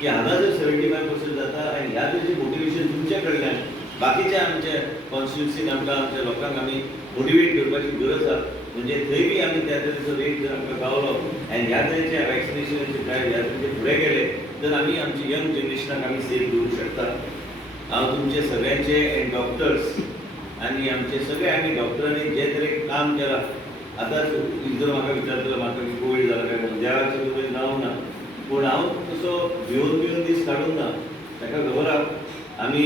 की हांगा जर 75% जाता आनी ह्या तरेचें मोटिवेशन तुमच्या कडल्यान बाकीच्या आमच्या कॉन्स्टिट्युन्सीन आमकां आमच्या लोकांक आमी मोटिवेट करपाची गरज आहा म्हणजे थंय बी आमी त्या तरेचो रेट जर आमकां गावलो आनी ह्या तरेच्या वॅक्सिनेशनाचे ड्रायव्ह ह्या तरेचे फुडें गेले तर आमी आमच्या यंग जनरेशनाक आमी सेफ दवरूंक शकता. हांव तुमचे सगळ्यांचे डॉक्टर्स आनी आमचे सगळे आमी डॉक्टरांनी जे तरेन काम केलां आतांच जर म्हाका विचारतलो म्हाका कोवीड जाला काय म्हणून देवाचें तुवें नांव ना पूण हांव तसो भिवन दीस काडूंक ना. ताका खबर आहा आमी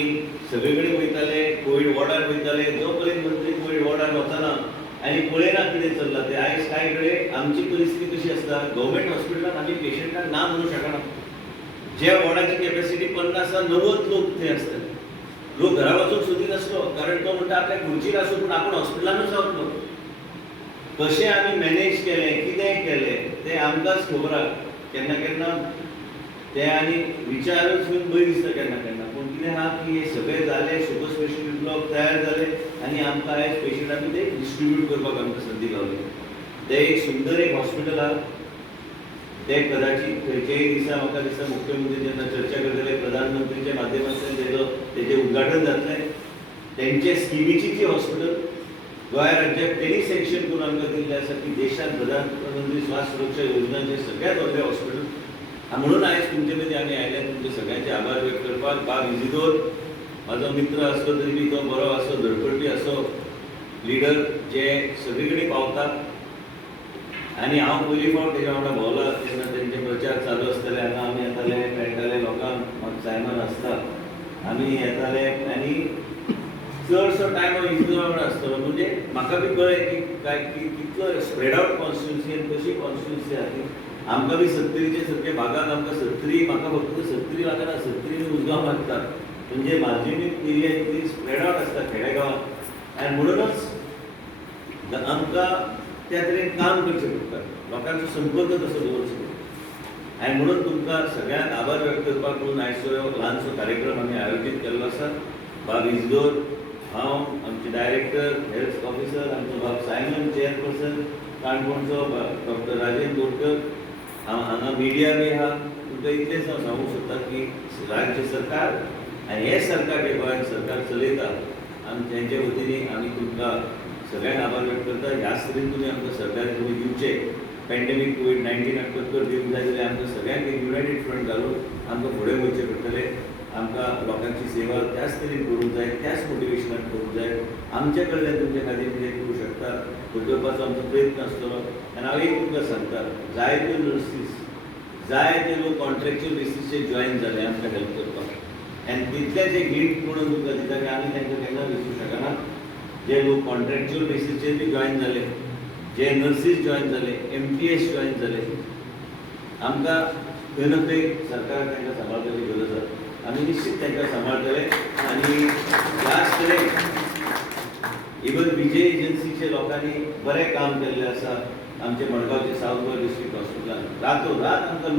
सगळे कडेन वयताले कोवीड वॉर्डार वयताले जो पर्यंत मंत्री कोवीड वॉर्डार वचना आनी पळयना कितें चल्लां तें. आयज कांय कडेन आमची परिस्थिती कशी आसता गव्हर्मेंट हॉस्पिटलांत आमी पेशंटांक ना म्हणूंक शकना. ज्या वॉर्डाची कॅपॅसिटी 50 90 लोक थंय आसतले. लोक घरा वचूंक सोदिनासलो कारण तो म्हणटा आपल्या खुर्चीर आसूं पूण आपूण हॉस्पिटलानूच रावतलो. कशें आमी मॅनेज केलें कितें केलें तें आमकांच खबर आहा. केन्ना केन्ना तें आनी विचारूच बीन भंय दिसता केन्ना केन्ना. पूण कितें आहा की हे सगळें जालें सुपर स्पेशलिस्ट ब्लॉक तयार जाले आनी आमकां आयज पेशंटांक ते डिस्ट्रिब्यूट करपाक आमकां संदी गावली. तें एक सुंदर एक हॉस्पिटल आहा. ते कदाचित खंयच्याय दिसा म्हाका दिसता मुख्यमंत्री जेन्ना चर्चा करतले प्रधानमंत्रीच्या माध्यमांतल्यान तेजें उद्घाटन जातलें. तेंचे स्किमीची जी हॉस्पिटल गोंय राज्याक तेणी सँक्शन करून आमकां दिल्लें आसा की देशांत प्रधानमंत्री स्वास्थ्य सुरक्षा योजनाचें सगळ्यांत व्हडलें हॉस्पिटल. म्हणून आयज तुमचे मदीं आमी आयले तुमचे सगळ्यांचे आभार व्यक्त करपाक. बाब इजिदोर म्हाजो मित्र आसलो तरी बी तो बरो आसो धडपडपी असो लिडर जे सगळे कडेन पावता. आनी हांव पयलीं फावट तेज्या वांगडा भोंवला तेन्ना तेंचे प्रचार चालू आसताले हांगा आमी येताले मेळटाले लोकांक म्हाका सायमान आसता आमी येताले आनी चडसो टायम हांव हिंदू वांगडा आसतलो म्हणजे म्हाका बी कळ्ळें की काय की कितलो स्प्रेड आउट कॉन्स्टिट्युन्सी आनी कशी कॉन्स्टिट्युन्सी आहा ती आमकां बी सत्तरीचे सगळे भागात आमकां सत्तरी म्हाका फक्त सत्तरी वागना सत्तरी उजगांव लागतात म्हणजे मार्जिनीक एरिया इतली स्प्रेड आउट आसता खेडेगांवांत आनी म्हणूनच आमकां त्या तरेन काम करचें पडटा लोकांचो संपर्क तसो दवरचो पडटा आनी म्हणून तुमकां सगळ्यांक आभार व्यक्त करपाक म्हणून आयचो ल्हानसो कार्यक्रम आमी आयोजीत केल्लो आसा बाब इजदोर हांव आमचे डायरेक्टर हेल्थ ऑफिसर आमचो बाब सायमन चेअरपर्सन काणकोणचो डॉक्टर राजेंद्र बोरकर हांव हांगा मिडिया बी आहा तुमकां इतलेंच हांव सांगूंक सोदतां की राज्य सरकार आनी हे सरकार जे गोंयांत सरकार चलयता आमी तेंचे वतीनी आमी तुमकां सगळ्यांक आभार व्यक्त करता ह्याच तरेन तुमी आमकां सहकार्य तुमी दिवचे पॅन्डेमीक कोवीड-19 टक्कर दिवंक जाय जाल्यार आमकां सगळ्यांक एक युनायटेड फ्रंट घालून आमकां फुडें वयचें पडटलें आमकां लोकांची सेवा त्याच तरेन करूंक जाय त्याच मोटिवेशनान करूंक जाय आमचे कडल्यान तुमचे खातीर कितें करूंक शकता तो करपाचो आमचो प्रयत्न आसतलो आनी हांव एक तुमकां सांगता जायत्यो नर्सीस जायते लोक कॉन्ट्रॅक्च्युअल बेसिसचेर जॉयन जाले आमकां हेल्प करपाक आनी तितलेच एक हीट म्हणून तुमकां दिता की आमी तांकां केन्ना विसरूंक शकना जे लोक कॉन्ट्रॅक्च्युअल बेसिसचेर बी जॉयन जाले जे नर्सीस जॉयन जाले MTS जॉयन जाले आमकां खंय ना खंय सरकारान तांकां सांबाळपाची गरज आसा आमी निश्चित तांकां सांबाळटले आनी ह्याच तरेन इवन विजय एजन्सीचे लोकांनी बरें काम केल्लें आसा आमचे मडगांवचे सावथ गोवा डिस्ट्रिक्ट हॉस्पिटलान रातोरात आमकां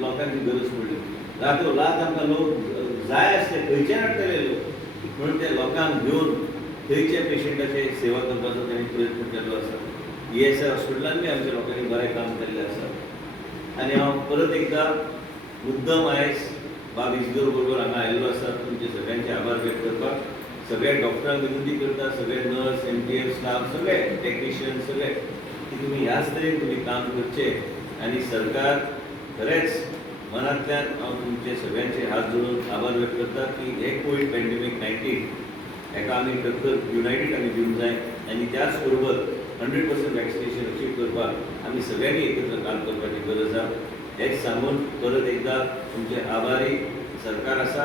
लोकांची गरज पडली रातोरात आमकां लोक जाय आसले खंयचे हाडटले लोक म्हणून ते लोकांक घेवन थंयच्या पेशंटाचे सेवा करपाचो तांणी प्रयत्न केल्लो आसा ESR हॉस्पिटलान बी आमच्या लोकांनी बरें काम केल्लें आसा आनी हांव परत एकदां मुद्दम आयज बाब इजदोर बरोबर हांगा आयिल्लो आसा तुमचे सगळ्यांचे आभार व्यक्त करपाक सगळ्या डॉक्टरांक विनंती करता सगळे नर्स MTF स्टाफ सगळे टेक्निशियन सगळे की तुमी ह्याच तरेन तुमी काम करचें आनी सरकार खरेंच मनांतल्यान हांव तुमचे सगळ्यांचे हात जोडून आभार व्यक्त करता की हे कोवीड पॅन्डेमीक-19 हेका आमी टक्कर युनायटेड आमी दिवंक जाय आनी त्याच बरोबर 100% वॅक्सिनेशन अचीव करपाक आमी सगळ्यांनी एकत्र काम करपाची गरज आसा हेच सांगून परत एकदा तुमचे आभारी सरकार आसा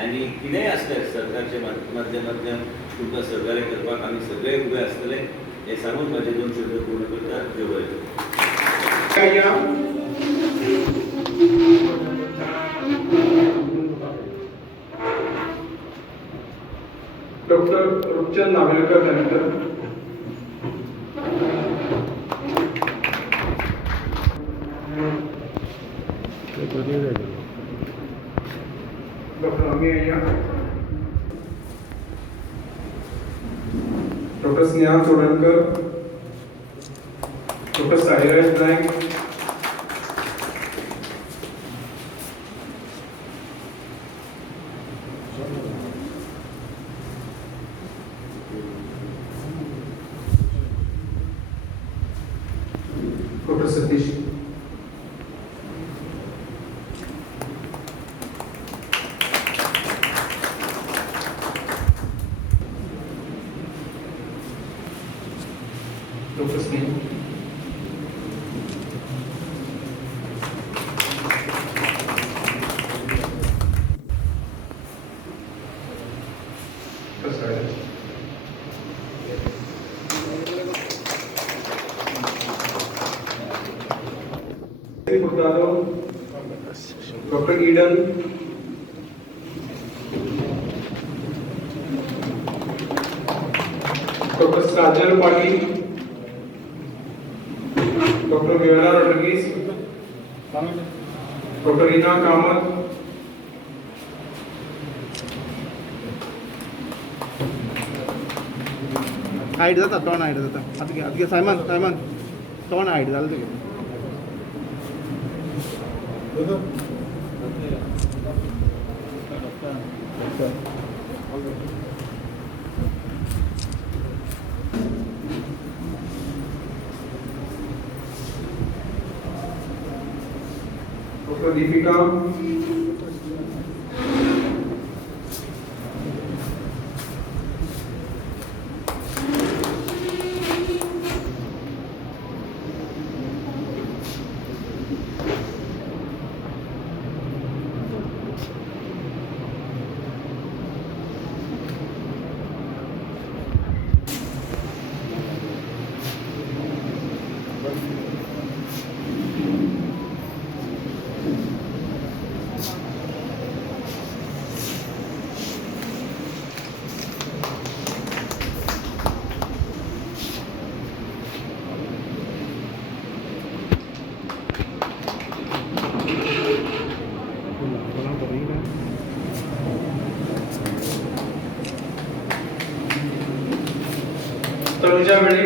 आनी कितेंय आसल्यार सरकारच्या माध्यमांतल्यान तुमकां सहकार्य करपाक आमी सगळे उबे आसतले हे सांगून म्हाजे 2 शब्द पूर्ण करता देव बरें डॉक्टर रुपचंद नागवेलकर त्यानंतर डॉक्टर अमी अय्या doctor Sneha Chodankar doctor Sairaj Naik doctor Satish doctor Sneha doctor Sairaj doctor Eden doctor Sajal Patil doctor Viola Rodrigues doctor Reena Kamat हायट जाता तोंड हायट जाता आतां सायमन तोंड हायट जालें तुगे डॉक्टर दीपिका तनुजा वेळे,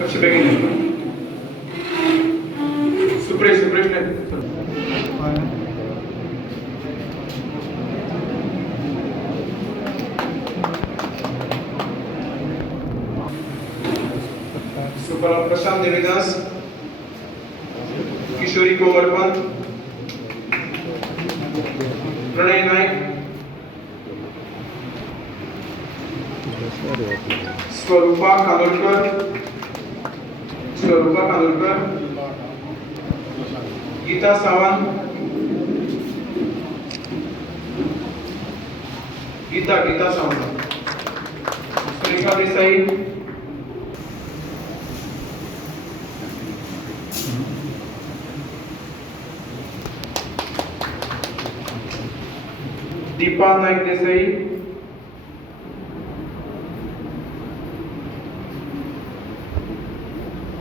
कशी बेगीन सुप्रेश नाही प्रशांत देवीदास, किशोरी कोमरपंत, प्रणय नाईक, स्वरूपा कांदोळकर, गीता सावंत, गीता सावंत, सुरेखा देसाई, दीपा नाईक देसाई,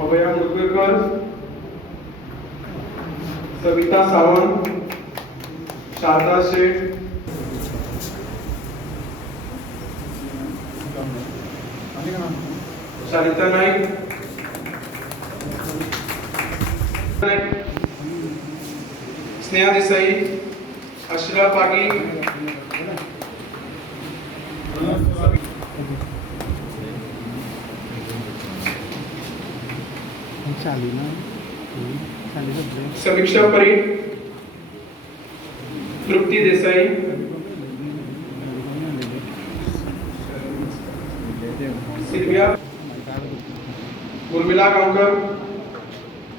अभया मुरगुरकर, सविता सावंत, शारदा शेठ, शालिता नाईक, स्नेहा देसाई, अश्रा पागी, समीक्षा परीट, तृप्ती देसाई, सिल्विया, उर्मिला गांवकर,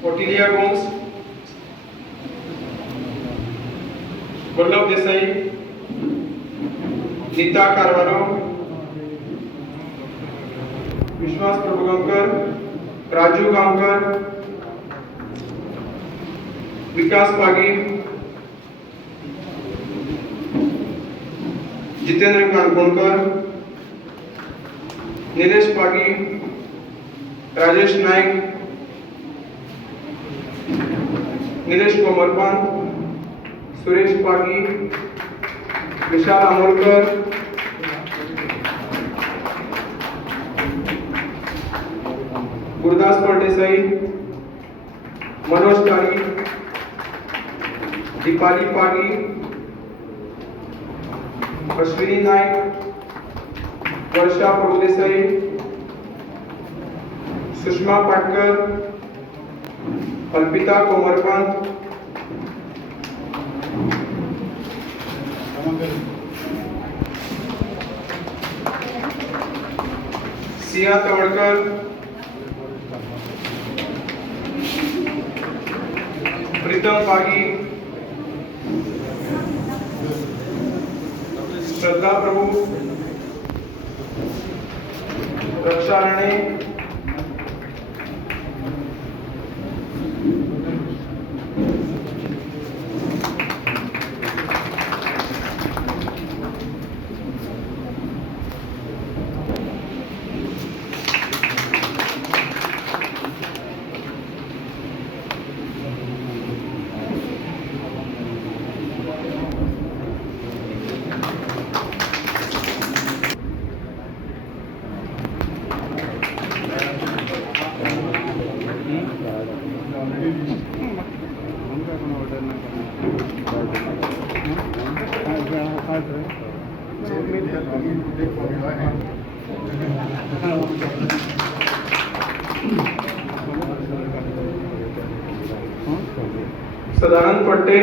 ओटिलिया गोंस, वल्लभ देसाई, नीता कारवारो, विश्वास प्रभुगांवकर, राजू गांवकर, विकास पागी, जितेंद्र काणकोणकर, निलेश पागी, राजेश नाईक, निलेश कोमरपंत, सुरेश पागी, विशाल आमोलकर, गुरदास परदेसाई, मनोज काली, दीपाली पागी, अश्विनी नाईक, वर्षा प्रभुदेसाई, सुषमा पाटकर, अल्पिता कोमरपंत, सिया तवड़कर, प्रीतम पागी, श्रद्धा प्रभु, रक्षा राणे, सदानंद पट्टे,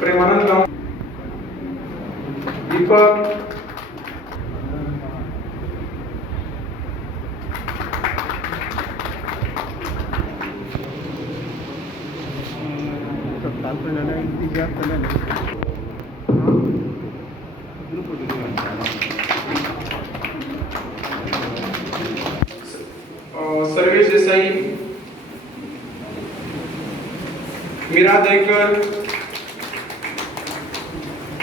प्रेमानंद गांव, दीपक, सर्वेश देसाई, मीरा दहीकर,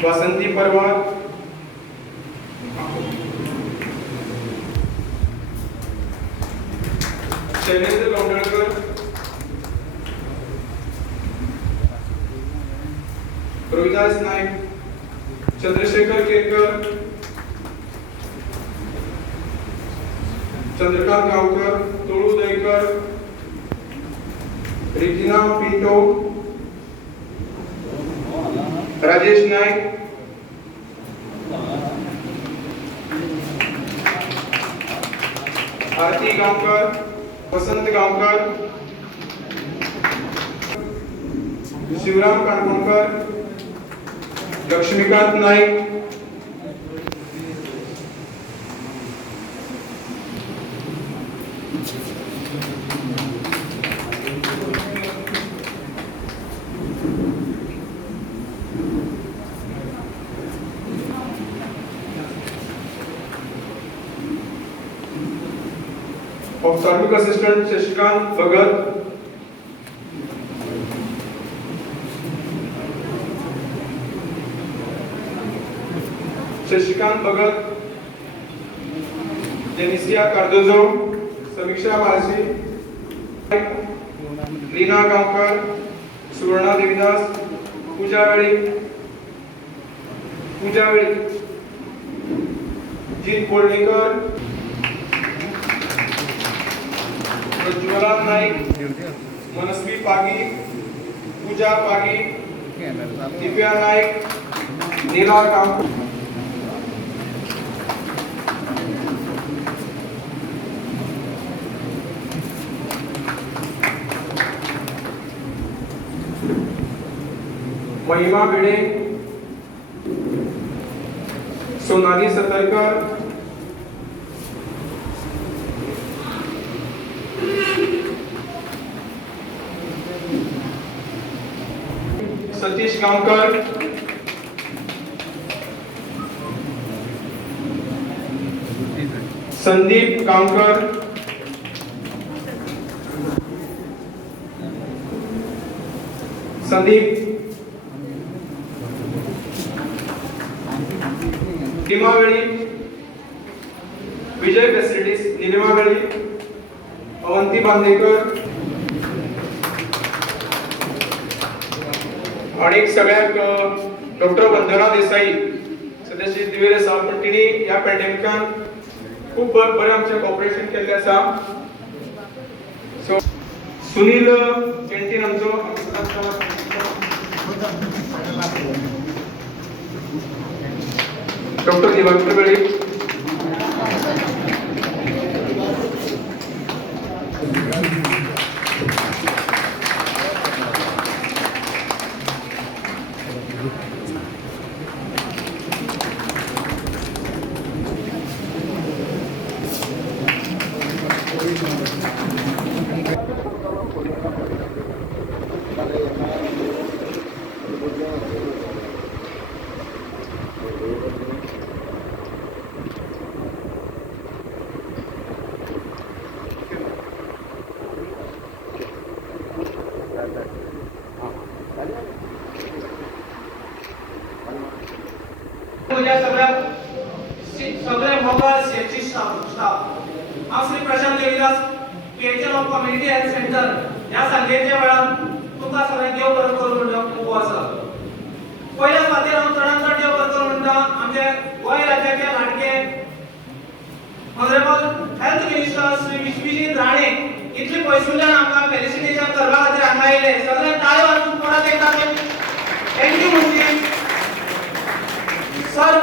वासंती परवार, शैलेंद्र लोंढळकर, रोहिदास नाईक, चंद्रशेखर केरकर, चंद्रकांत गावकर, तुळू दहीकर, रिजिना पिंटो, राजेश नाईक, आरती गांवकर, वसंत गांवकर, शिवराम काणकोणकर, लक्ष्मीकांत नाईक, ऑप्थाल्मिक असिस्टंट शशिकांत भगत, शशिकांत भगत, जेनिसिया कार्दोजो, समीक्षा माळशी, लीना गांवकर, सुवर्णा देवीदास, पूजा वेळी, जीत कोळणेकर, प्रज्वला नाईक, मनस्वी पागी, पूजा पागी, दिव्या नाईक, नीला गांवकर, महिमा भिडे, सोनाली सतरकर, सतीश गांवकर, संदीप गांवकर, निलिमावेळी, विजय फॅसिलिटीज निलिमावेळी, अवंती बांदेकर, आणि सगळ्याक डॉक्टर वंदना देसाई सदस्य दिवेर आसा, पण तिणी ह्या पॅन्डेमिकान खूप बरें आमचे कॉपरेशन केल्लें आसा. सो सुनील कॅन्टीन आमचो डॉक्टर दिवाकर वेळी, सगळे मोबाईल सेफ्टी स्टाफ हांव Shri Prashant Devidas PHL of community health centre ह्या सांजेच्या वेळार तुमकां सगळ्यांक देव बरें करूं म्हणटा खूब आसा. पयल्या फावटीर हांव चडांत चड देव बरें करूं म्हणटा आमचे गोंय राज्याचे लाडके honourable health minister Shri Vishwajit Rane इतले पयसुल्यान आमकां फेलिसिटेशन करपा खातीर हांगा आयले. सगळे ताळयो वाजोवन परत एकदा थँक्यू म्हणची. सर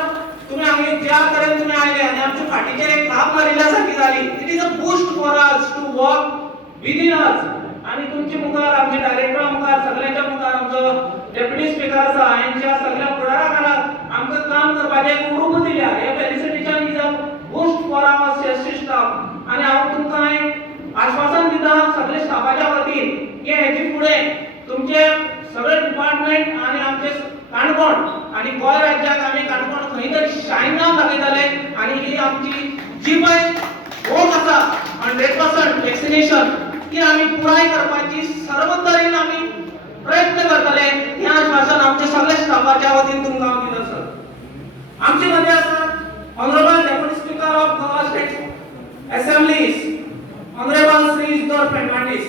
तुम्ही आम्ही ज्या तरेन तुम्ही आयले आनी आमच्या फाटीचेर एक थाप मारिल्ल्या सारकी जाली. It is a boost for us to work within us. आणि तुमचे मुखार आमचे डायरेक्टर मुखार सगळ्यांच्या मुखार आमचो डेप्युटी स्पीकर आसा हांच्या सगळ्या फुडाराकाराक आमकां काम करपाचे एक उर्बा दिल्या. हे felicitation is a boost for our safety staff. आणि हांव तुमकां एक आश्वासन दिता सगळे स्टाफाच्या वतीन की हेची फुडें तुमचे सगळे डिपार्टमेंट आणि आमचे काणकोण आणि गोंय राज्यात आम्ही काणकोण खंय तरी शायन नाव दाखयतले. आणि ही आमची जी पळय होप आसा 100% वॅक्सिनेशन ती आम्ही पुराय करपाची सर्व तरेन आम्ही प्रयत्न करतले. हे आश्वासन आमचे सगळे स्टाफाच्या वतीन तुमकां हांव दिता सर. आमचे मध्ये आसा honourable deputy speaker of Goa state assemblies honourable Shri Isidore Fernandes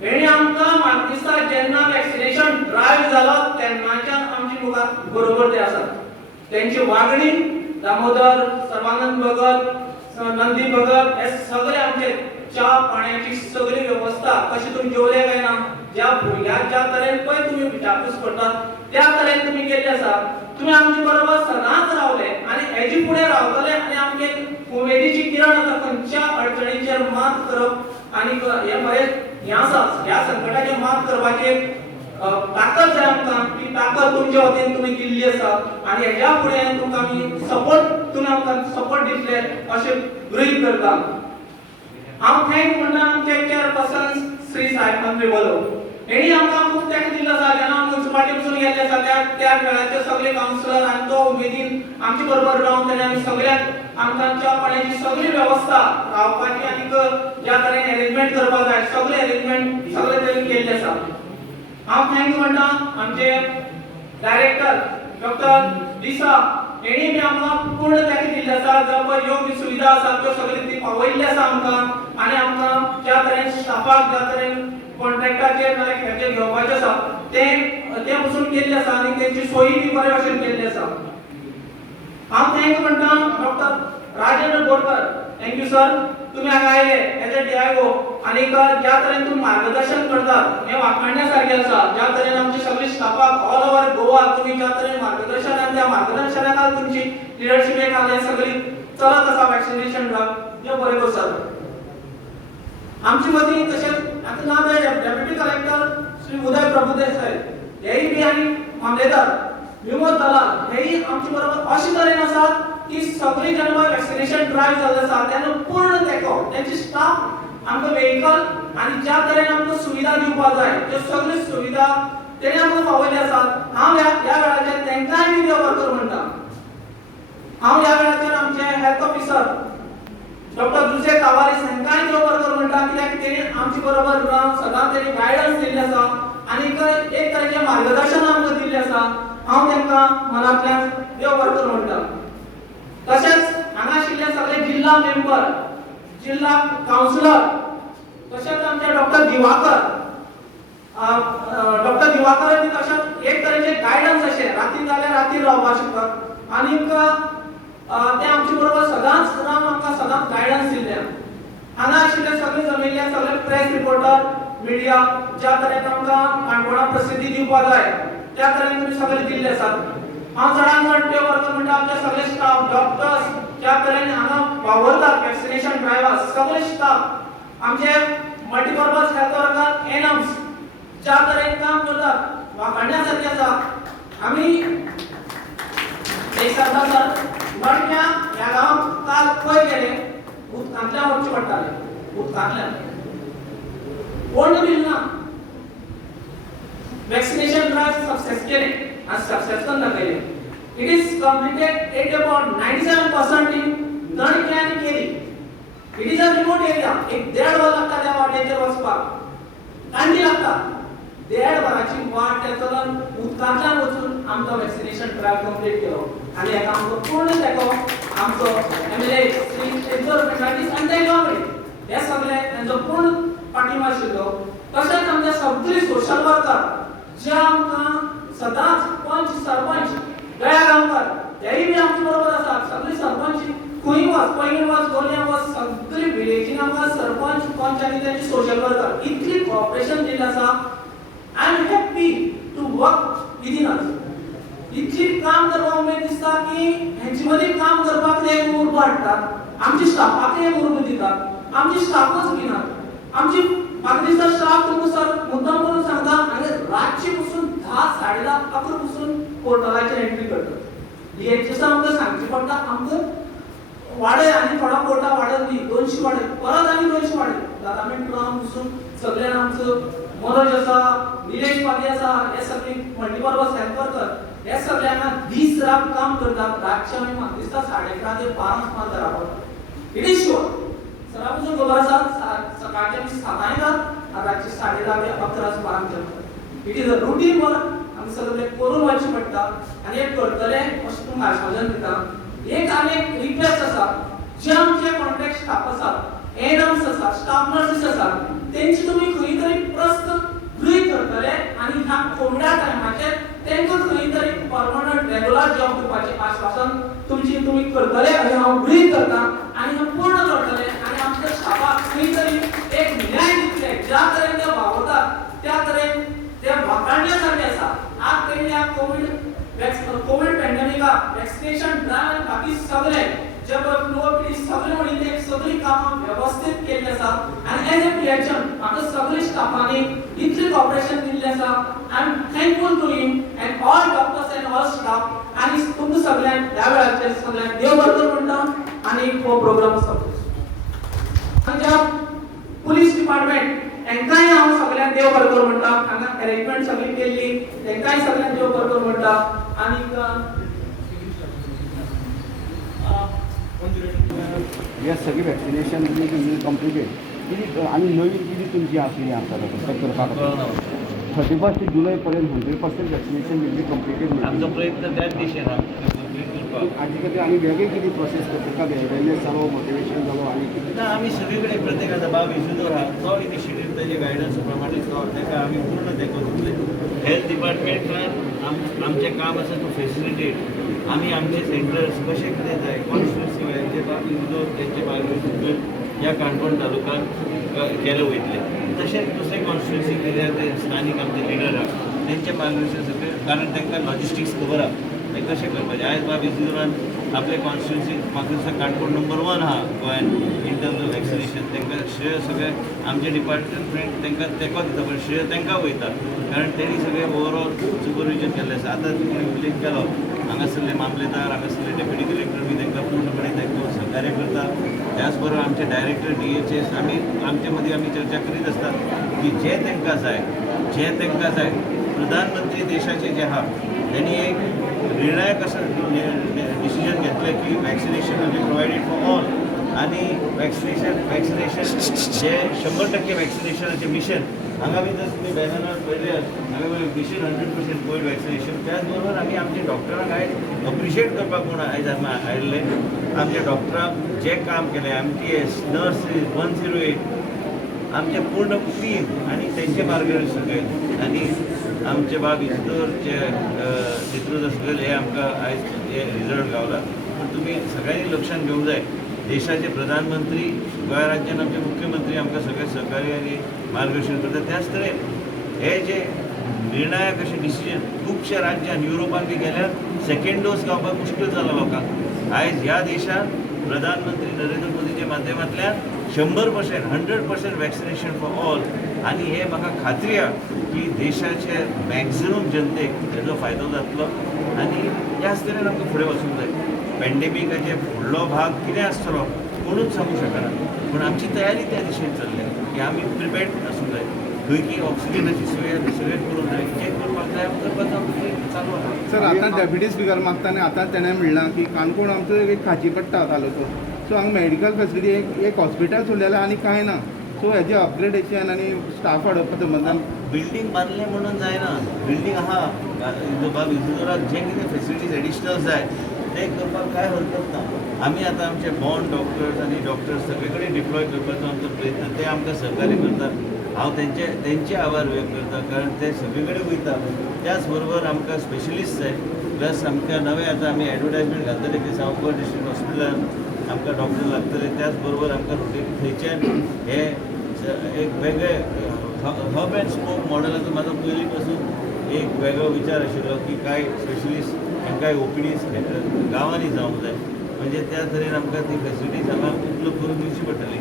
हेणी आमकां म्हाका दिसता जेन्ना वॅक्सिनेशन ड्रायव्ह जालो तेन्नाच्यान आमची मुखार बरोबर ते आसात. त्यांची वागणी दामोदर, सर्वानंद भगत, नंदी भगत हे सगळे आमचे च्या पाण्याची सगळी व्यवस्था कशी तुम्ही जेवले काय ना ज्या भुरग्याक ज्या तरेन पळय तुम्ही विचारपूस करतात त्या तरेन तुम्ही केल्ले आसा. तुम्ही आमचे बरोबर सदांच रावले आनी हेजी फुडें रावतले आनी आमगे उमेदीची किरण आसा खंयच्या अडचणींचेर मात करप आनी हे बरें हें आसा ह्या संकटाचेर मात करपाची ताकद जाय आमकां. ती ताकद तुमच्या वतीन तुमी दिल्ली आसा आनी हेज्या फुडें तुमकां आमी सपोर्ट तुमी आमकां सपोर्ट दितले अशें गृहीत करता. हांव थँक म्हणटा आमचे चेअरपर्सन श्री साहेब मंत्री बोलो हेणी आमकां खूब तेंक दिल्लो आसा. जेन्ना म्युनिसिपालिटी पसून गेल्ले आसा त्या वेळाचेर सगळे कावन्सिलर आनी तो उमेदीन आमचे बरोबर रावन तेणे आमी सगळ्याक आमकां च्या पाण्याची सगळी व्यवस्था रावपाची आनी ज्या तरेन अरेंजमेंट करपाक जाय सगळे अरेंजमेंट सगळे तरेन केल्ले आसा. हांव थँक म्हणटा आमचे डायरेक्टर डॉक्टर दिसा हेणी बी आमकां पूर्ण तेंक दिल्ले आसा. जो पळय योग्य सुविधा आसा त्यो सगळी ती पावयल्ली आसा आमकां आनी आमकां ज्या तरेन स्टाफाक ज्या तरेन कॉन्ट्रॅक्टाचेर नाल्यार खेळचे घेवपाचे आसा ते पसून केल्ले आसा आनी तेंची सोयी बी बरे भशेन केल्ली आसा. हांव थँक म्हणटा doctor Rajendra Borkar thank you sir तुम्ही हांगा आयले एज अ DIO आनी ज्या तरेन तुम्ही मार्गदर्शन करतात हें वाखाणण्या सारकें आसा. ज्या तरेन आमची सगळी स्टाफाक ऑल ओव्हर गोवा तुम्ही ज्या तरेन मार्गदर्शन आनी त्या मार्गदर्शना खाला तुमची लिडरशीप हें सगळी चलत आसा वॅक्सिनेशन ड्रायव्ह हें बरें सर. आमची मदीं तशेंच आतां ना ते डेप्युटी कलेक्टर श्री उदय प्रभुदेसाय हेय बी आनी मामलेदार विमोद दलाल हेय आमचे बरोबर अशे तरेन आसात की सगळी जेन्ना वॅक्सिनेशन ड्रायव्ह जाल्लो आसा तेन्ना पूर्ण तेंको तेंची स्टाफ आमकां व्हेहिकल आनी ज्या तरेन आमकां सुविधा दिवपाक जाय त्यो सगळ्यो सुविधा तेणे आमकां पावयल्ले आसात. हांव ह्या वेळाचेर तेंकांय बी देव बरें करूं म्हणटा. हांव ह्या वेळाचेर आमचे हेल्थ ऑफिसर डॉक्टर जुसे तावारीस हांकांय देव बरें करूं म्हणटा कित्याक तेणी आमचे बरोबर रावन सदांच तेणी गायडन्स दिल्लें आसा आनी एक तरेचें मार्गदर्शन आमकां दिल्लें आसा. हांव तेंकां मनांतल्यान देव बरें करूं म्हणटा. तशेंच हांगा आशिल्ले सगळे जिल्हा मेंबर जिल्हा कावन्सिलर तशेंच आमचे डॉक्टर दिवाकर बी तशेंच एक तरेचे गायडन्स अशें राती जाल्यार राती रावपाक शकतात आनीक ते आमचे बरोबर सदांच रावन आमकां सदांच गायडन्स दिल्ले. हांगा आशिल्ले सगळे जमिल्ले सगळे प्रेस रिपोर्टर मिडिया ज्या तरेन आमकां काणकोणा प्रसिद्धी दिवपाक जाय त्या तरेन तुमी सगळे दिल्ले आसात. हांव चडांत चड देव बरें करूं म्हणटा आमचे सगळे स्टाफ डॉक्टर्स ज्या तरेन हांगा वावरतात वॅक्सिनेशन ड्रायव्हर्स सगळे स्टाफ आमचे मल्टीपर्पज हेल्थ वर्कर एनम्स ज्या तरेन काम करतात वाखाणण्या सारकें आसा. आमी एक सांगता सर मडक्या ह्या गांवांत काल खंय गेले उदकांतल्यान वचचें पडटालें उदकांतल्यान कोण बील ना वॅक्सिनेशन ड्रायव्ह सक्सेस केले आनी सक्सेस करून दाखयले. It is completed at about 97% in दणके आनी केरी. It is a remote area एक 1.5 वर लागता त्या वाटेचेर वचपाक कांडी लागता 1.5 वराची वाट ते चलून उदकांतल्यान वचून आमचो वॅक्सिनेशन ड्रायव्ह कंप्लीट केलो आनी हेका आमचो पूर्ण तेंको आमचो MLA श्री इजिदोर फेर्नांडीस आनी ते गव्हर्नमेंट हे सगळे तांचो पूर्ण पाठिंबो आशिल्लो. तशेंच आमचे सगळे सोशल वर्कर जे आमकां सदांच पंच सरपंच गया गांवकार हेय बी आमचे बरोबर आसात. सगळे सरपंच खंय वच पयलीं वच गोरल्या वच सगळे विलेजीन आमकां सरपंच पंच आनी तेंचे सोशल वर्कर इतली कॉपरेशन दिल्लें आसा. I am happy to work within us. इतली काम करपाक उमेद दिसता की हेंचे मदीं काम करपाक ते उर्बा हाडटात आमच्या स्टाफाक एक उर्बा दितात आमचे स्टाफच घेनात आमची म्हाका दिसता स्टाफ तुमकां सर मुद्दाम करून सांगता आनी रातची पसून 10 10:30 11 पसून पोर्टलाचेर एंट्री करतात. DHS आमकां सांगचें पडटा आमकां वाडय आनी थोडा कोटा वाडत न्ही 200 वाडय परत आनी 200 वाडय 10 मिनट रावन पसून सगळ्यांक आमचो मनोज आसा निलेश पागी आसा हे सगळे मल्टीपर्पज हेल्थ वर्कर हे सगळे हांगा दीस रात काम करतात. रातचे आमी म्हाका दिसता 11:30 ते 12 सुमार घरा पडटा. इट इज शुअर सरा पसून खबर आसा सकाळचे आमी 7 येतात आनी रातचे 10:30 ते 11 सुमार आमचे पडटा. It is a routine work आमी सगळे करून वचचें पडटा आनी एक करतले अशें तुमकां आश्वासन दिता. एक आनी एक रिक्वेस्ट आसा जे आमचे कॉन्ट्रॅक्ट स्टाफ आसा एनम्स आसा स्टाफ नर्सीस आसा तेंची तुमी खंय तरी प्रस्त गृहीत करतले आनी ह्या कोविडा टायमाचेर तेंकां खंय तरी परमनंट रेगुलर जॉब दिवपाचें आश्वासन तुमी करतले अशें हांव गृहीत करता आनी हांव पूर्ण करतले आनी आमच्या स्टाफाक खंय तरी एक न्याय दितले ज्या तरेन ते वावरतात त्या तरेन ते वाखाणण्यासारखे आसा आज तेणी ह्या कोविड पॅन्डेमिका वॅक्सिनेशन ड्रायव्ह आनी बाकी सगळे जे फ्लोपी सगळे म्हणून ते सगळी कामां व्यवस्थित केल्ली आसा आनी एज अ रिएक्शन म्हाका सगळे स्टाफांनी इतलें कॉपरेशन दिल्लें आसा I am thankful to him and all doctors and all staff आनी तुमकां सगळ्यांक ह्या वेळाचेर सगळ्यांक देव बरोबर म्हणटा आनी हो प्रोग्राम सोंपता पंजाब पुलीस डिपार्टमेंट तांकांय हांव सगळ्यांक देव बरोबर म्हणटा हांगा अरेंजमेंट सगळी केल्ली तांकांय सगळ्यांक देव बरोबर म्हणटा आनीक हे सगळी वॅक्सिनेशन तुमी कंप्लिटेड कितें आनी नवीन कितें तुमची आसली आमकां ते करपाक 31 जुलय पर्यंत 100% वॅक्सिनेशन विल बी कंप्लिटेड आमचो प्रयत्न त्याच दिशेन आहा हाजे खातीर आनी वेगळी कितें प्रोसेस करता वेलनेस जालो मोटिवेशन जालो आनी कितें ना आमी सगळे कडेन प्रत्येकाचो बाब इशूदोर आहा तो इनिशिएटीव तेजे गायडन्स प्रमाणे तो ताका आमी पूर्ण तेंको दितले हेल्थ डिपार्टमेंटान आमचें काम आसा टू फेसिलिटेट आमी आमचे सेंटर्स कशे कितें जाय कॉन्स्टिट्युन्सी जे बाब इशूदोर तेंचे मार्गदर्शन ह्या काणकोण तालुक्यांत केले वयतले तशेंच दुसरे कॉन्स्टिट्युन्सी एरिया ते स्थानीक आमचे लिडर आहा तेंचे मार्गदर्शन सगळें कारण तांकां लॉजिस्टिक्स खबर आहा ते कशें करपाचें आयज बाब इशूदोरान आपले कॉन्स्टिट्युन्सी म्हाका दिसता काणकोण नंबर 1 आहा गोंयान इन टर्म्स ऑफ वॅक्सिनेशन तांकां श्रेय सगळें आमचे डिपार्टमेंट तांकां तेंको दिता पण श्रेय तांकां वयता कारण तेणी सगळें ओवरऑल सुपरविजन केल्लें आसा आतां तुमी उल्लेख केलो हांगासरले मामलेदार हांगासरले डेप्युटी कलेक्टर बी तांकां पूर्णपणे तांकां सहकार्य करता त्याच बरोबर आमचे डायरेक्टर DHS आमी आमचे मदीं आमी चर्चा करीत आसतात की जें तांकां जाय प्रधानमंत्री देशाचे जे आहा त्यांनी एक निर्णायक असं डिसिजन घेतलं की vaccination will be provided for all आणि वॅक्सिनेशन जे 100% वॅक्सिनेशनाचे मिशन हांगा बी जर तुम्ही बॅनरार पळयल्यार हांगा मिशन 100% कोविड वॅक्सिनेशन त्याच बरोबर आमी आमच्या डॉक्टरांक आयज अप्रिशिएट करपाक म्हूण आयज आमी आयिल्ले आमच्या डॉक्टरांक जे काम केलें MTS नर्सीस 108 आमचे पूर्ण टीम आणि त्यांचे मार्गदर्शन सगळे आणि आमचे बाब इतोरचे चित्र सगळे हे आमकां आयज हे रिजल्ट गावला पण तुमी सगळ्यांनी लक्षात घेवंक जाय देशाचे प्रधानमंत्री गोंय राज्यान आमचे मुख्यमंत्री आमकां सगळे सहकार्य आनी मार्गदर्शन करता त्याच तरेन हे जे निर्णायक अशें डिसिजन खुबशा राज्यान युरोपान बी गेल्यार सेकंड डोस गावपाक मुश्कील जाला लोकांक आयज ह्या देशान प्रधानमंत्री नरेंद्र मोदीच्या माध्यमांतल्यान 100% वॅक्सिनेशन फॉर ऑल आणि हे म्हाका खात्री आहा की देशाचे मॅक्झिमम जनतेक हेजो फायदो जातलो आनी ह्याच तरेन आमकां फुडें वचूंक जाय पॅन्डेमिकाचे फुडलो भाग कितें आसतलो कोणूच सांगूंक शकना पूण आमची तयारी त्या दिशेन चल्ल्या की आमी प्रिपेर्ड आसूंक जाय खंय की ऑक्सिजनाची सोय सगळें करूंक जाय जे करपाक जाय करपाचो चालू आहा सर आतां डेप्युटी स्पिकर मागता आनी आतां तेणें म्हणलां की काणकोण आमचो एक खाची पडटा तालुको सो हांगा मेडिकल फेसिलिटी एक हॉस्पिटल सोडलेलें आनी कांय ना सो हेजें अपग्रेडेशन आनी स्टाफ वाडोवपा संबंदान बिल्डींग बांदलें म्हणून जायना बिल्डींग आहा बाब इजोराक जे कितें फेसिलिटीज एडिशनल जाय ते करपाक कांय हरकत ना आमी आतां आमचे बॉन्ड डॉक्टर्स आनी डॉक्टर्स सगळे कडेन डिप्लॉय करपाचो आमचो प्रयत्न ते आमकां सहकार्य करतात हांव तेंचे आभार व्यक्त करता कारण ते सगळे कडेन वयता त्याच बरोबर आमकां स्पेशलिस्ट जाय प्लस आमकां नवे आतां आमी एडवर्टायजमेंट घालतले की सावथ गोवा डिस्ट्रिक्ट हॉस्पिटलान आमकां डॉक्टर लागतले त्याच बरोबर आमकां थंयच्यान हे एक वेगळे हब एंड स्पोक मॉडेलाचो म्हाजो पयलीं पासून एक वेगळो विचार आशिल्लो की कांय स्पेशलिस्ट तांकांय OPDs गांवांनी जावंक जाय म्हणजे त्या तरेन आमकां ती फेसिलिटीज हांगा उपलब्ध करून दिवची पडटली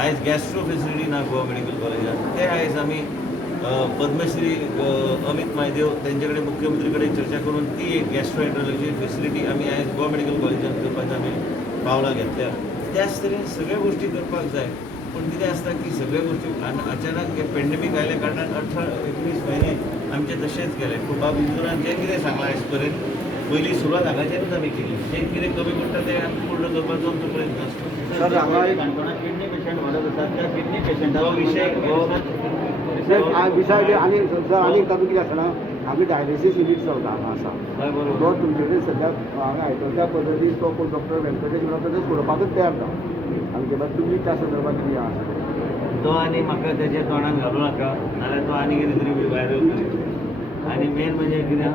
आयज गॅस्ट्रो फेसिलिटी ना गोवा मेडिकल कॉलेजान ते आयज आमी पद्मश्री अमित म्हायदेव तेंचे कडेन मुख्यमंत्री कडेन चर्चा करून ती एक गॅस्ट्रोएंट्रोलॉजी फेसिलिटी आमी आयज गोवा मेडिकल कॉलेजान करपाचें आमी पावलां घेतल्या त्याच तरेन सगळ्यो गोश्टी करपाक जाय पूण कितें आसता की सगळ्यो गोश्टी अचानक हे पॅन्डेमीक आयल्या कारणान 18-19 म्हयने आमचे तशेंच गेले पूण बाब इजोरान जें कितें सांगलां आयज पर्यंत पयली सुरवात हांगाच्यानूच आमी केली जें कितें कमी पडटा तें आमी पूर्ण करपाचो आमचो प्रयत्न आसता सर हांगा एक काणकोणाक किडनी पेशंट वाडत आसात त्या किडनी पेशंटाचो विशय विशय आनी सर आनी तातूंत कितें आसना आमी डायलिसीस युनीट चलता हांगा आसा तो तुमचे कडेन सद्याक हांगा आयतोल्या पद्दतीन तो डॉक्टर व्यंकटेश म्हणून तो सोडपाकूच तयार ना आमचे बाद तुम्ही त्या संदर्भात कितें आसा तो आनी म्हाका तेच्या तोंडान घालूं नाका नाल्यार तो आनी कितें तरी व्हायरल करीत आनी मेन म्हणजे कितें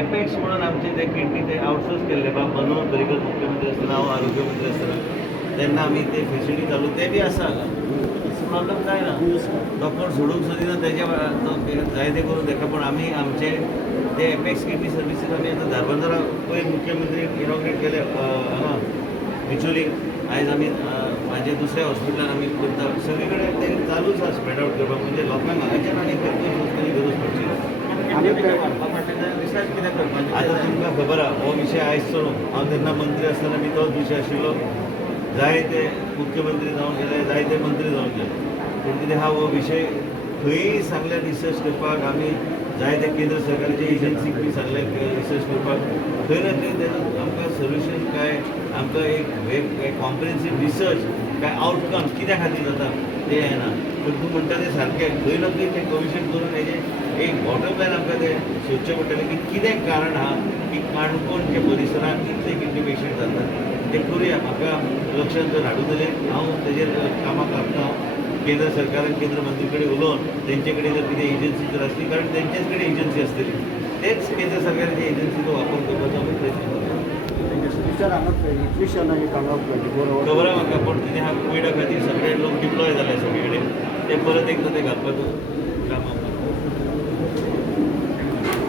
एपेक्स म्हणून आमचे ते किडनी ते आउटसोर्स केल्ले बा मनोहर पर्रीकर मुख्यमंत्री आसतना हांव आरोग्य मंत्री आसतना तेन्ना आमी ते फेसिलिटी चालू ते बी आसा प्रॉब्लम काय ना तो कोण सोडूंक सोदिना तेज्या तो जाय ते करून तेका पूण आमी आमचे ते एपेक्स किडनी सर्विसीस आमी आतां धारबांदोरा पयर मुख्यमंत्री इनॉग्रेट केले हांगा बिचोली आयज आमी म्हाजे दुसऱ्या हॉस्पिटलान आमी करता सगळे कडेन ते चालूच आसा स्प्रेड आउट करपाक म्हणजे लोकांक हांगाच्यान आनी खंय वचपाची गरज पडची ना रिसर्च कित्याक करपाचें आतां तुमकां खबर आहा हो विशय आयज सोडून हांव तेन्ना मंत्री आसतना बी तोच विशय आशिल्लो जायते मुख्यमंत्री जावन गेले जायते मंत्री जावन गेले पूण कितें हा हो विशय खंयी सांगले रिसर्च करपाक आमी जायते केंद्र सरकाराचे एजन्सीक बी सांगले रिसर्च करपाक खंय ना खंय तेजो आमकां सोल्युशन काय आमकां एक कॉम्प्रिहेन्सीव रिसर्च काय आउटकम्स कित्या खातीर जाता ते येना पूण तूं म्हणटा तें सारकें खंय ना खंय तें कमिशन करून हेजें एक बॉटम लायन आमकां तें सोदचें पडटलें की कितें कारण आहा की काणकोणच्या परिसरांत इतले किडनी पेशंट जातात तें करुया म्हाका लक्षांत जर हाडूं जाल्यार हांव तेजेर कामाक लागता केंद्र सरकारान केंद्र मंत्री कडेन उलोवन तेंचे कडेन जर कितें एजन्सी जर आसली कारण तेंचेच कडेन एजन्सी आसतली तेच केंद्र सरकाराचे एजन्सीचो वापर करपाचो आमी प्रयत्न करता सर हांगा इक्वेशन एक हांगा बरोबर खबर आहा म्हाका पूण कितें हा कोविडा खातीर सगळे लोक डिप्लॉय जाले सगळे कडेन ते परत एकदां ते घालपाचो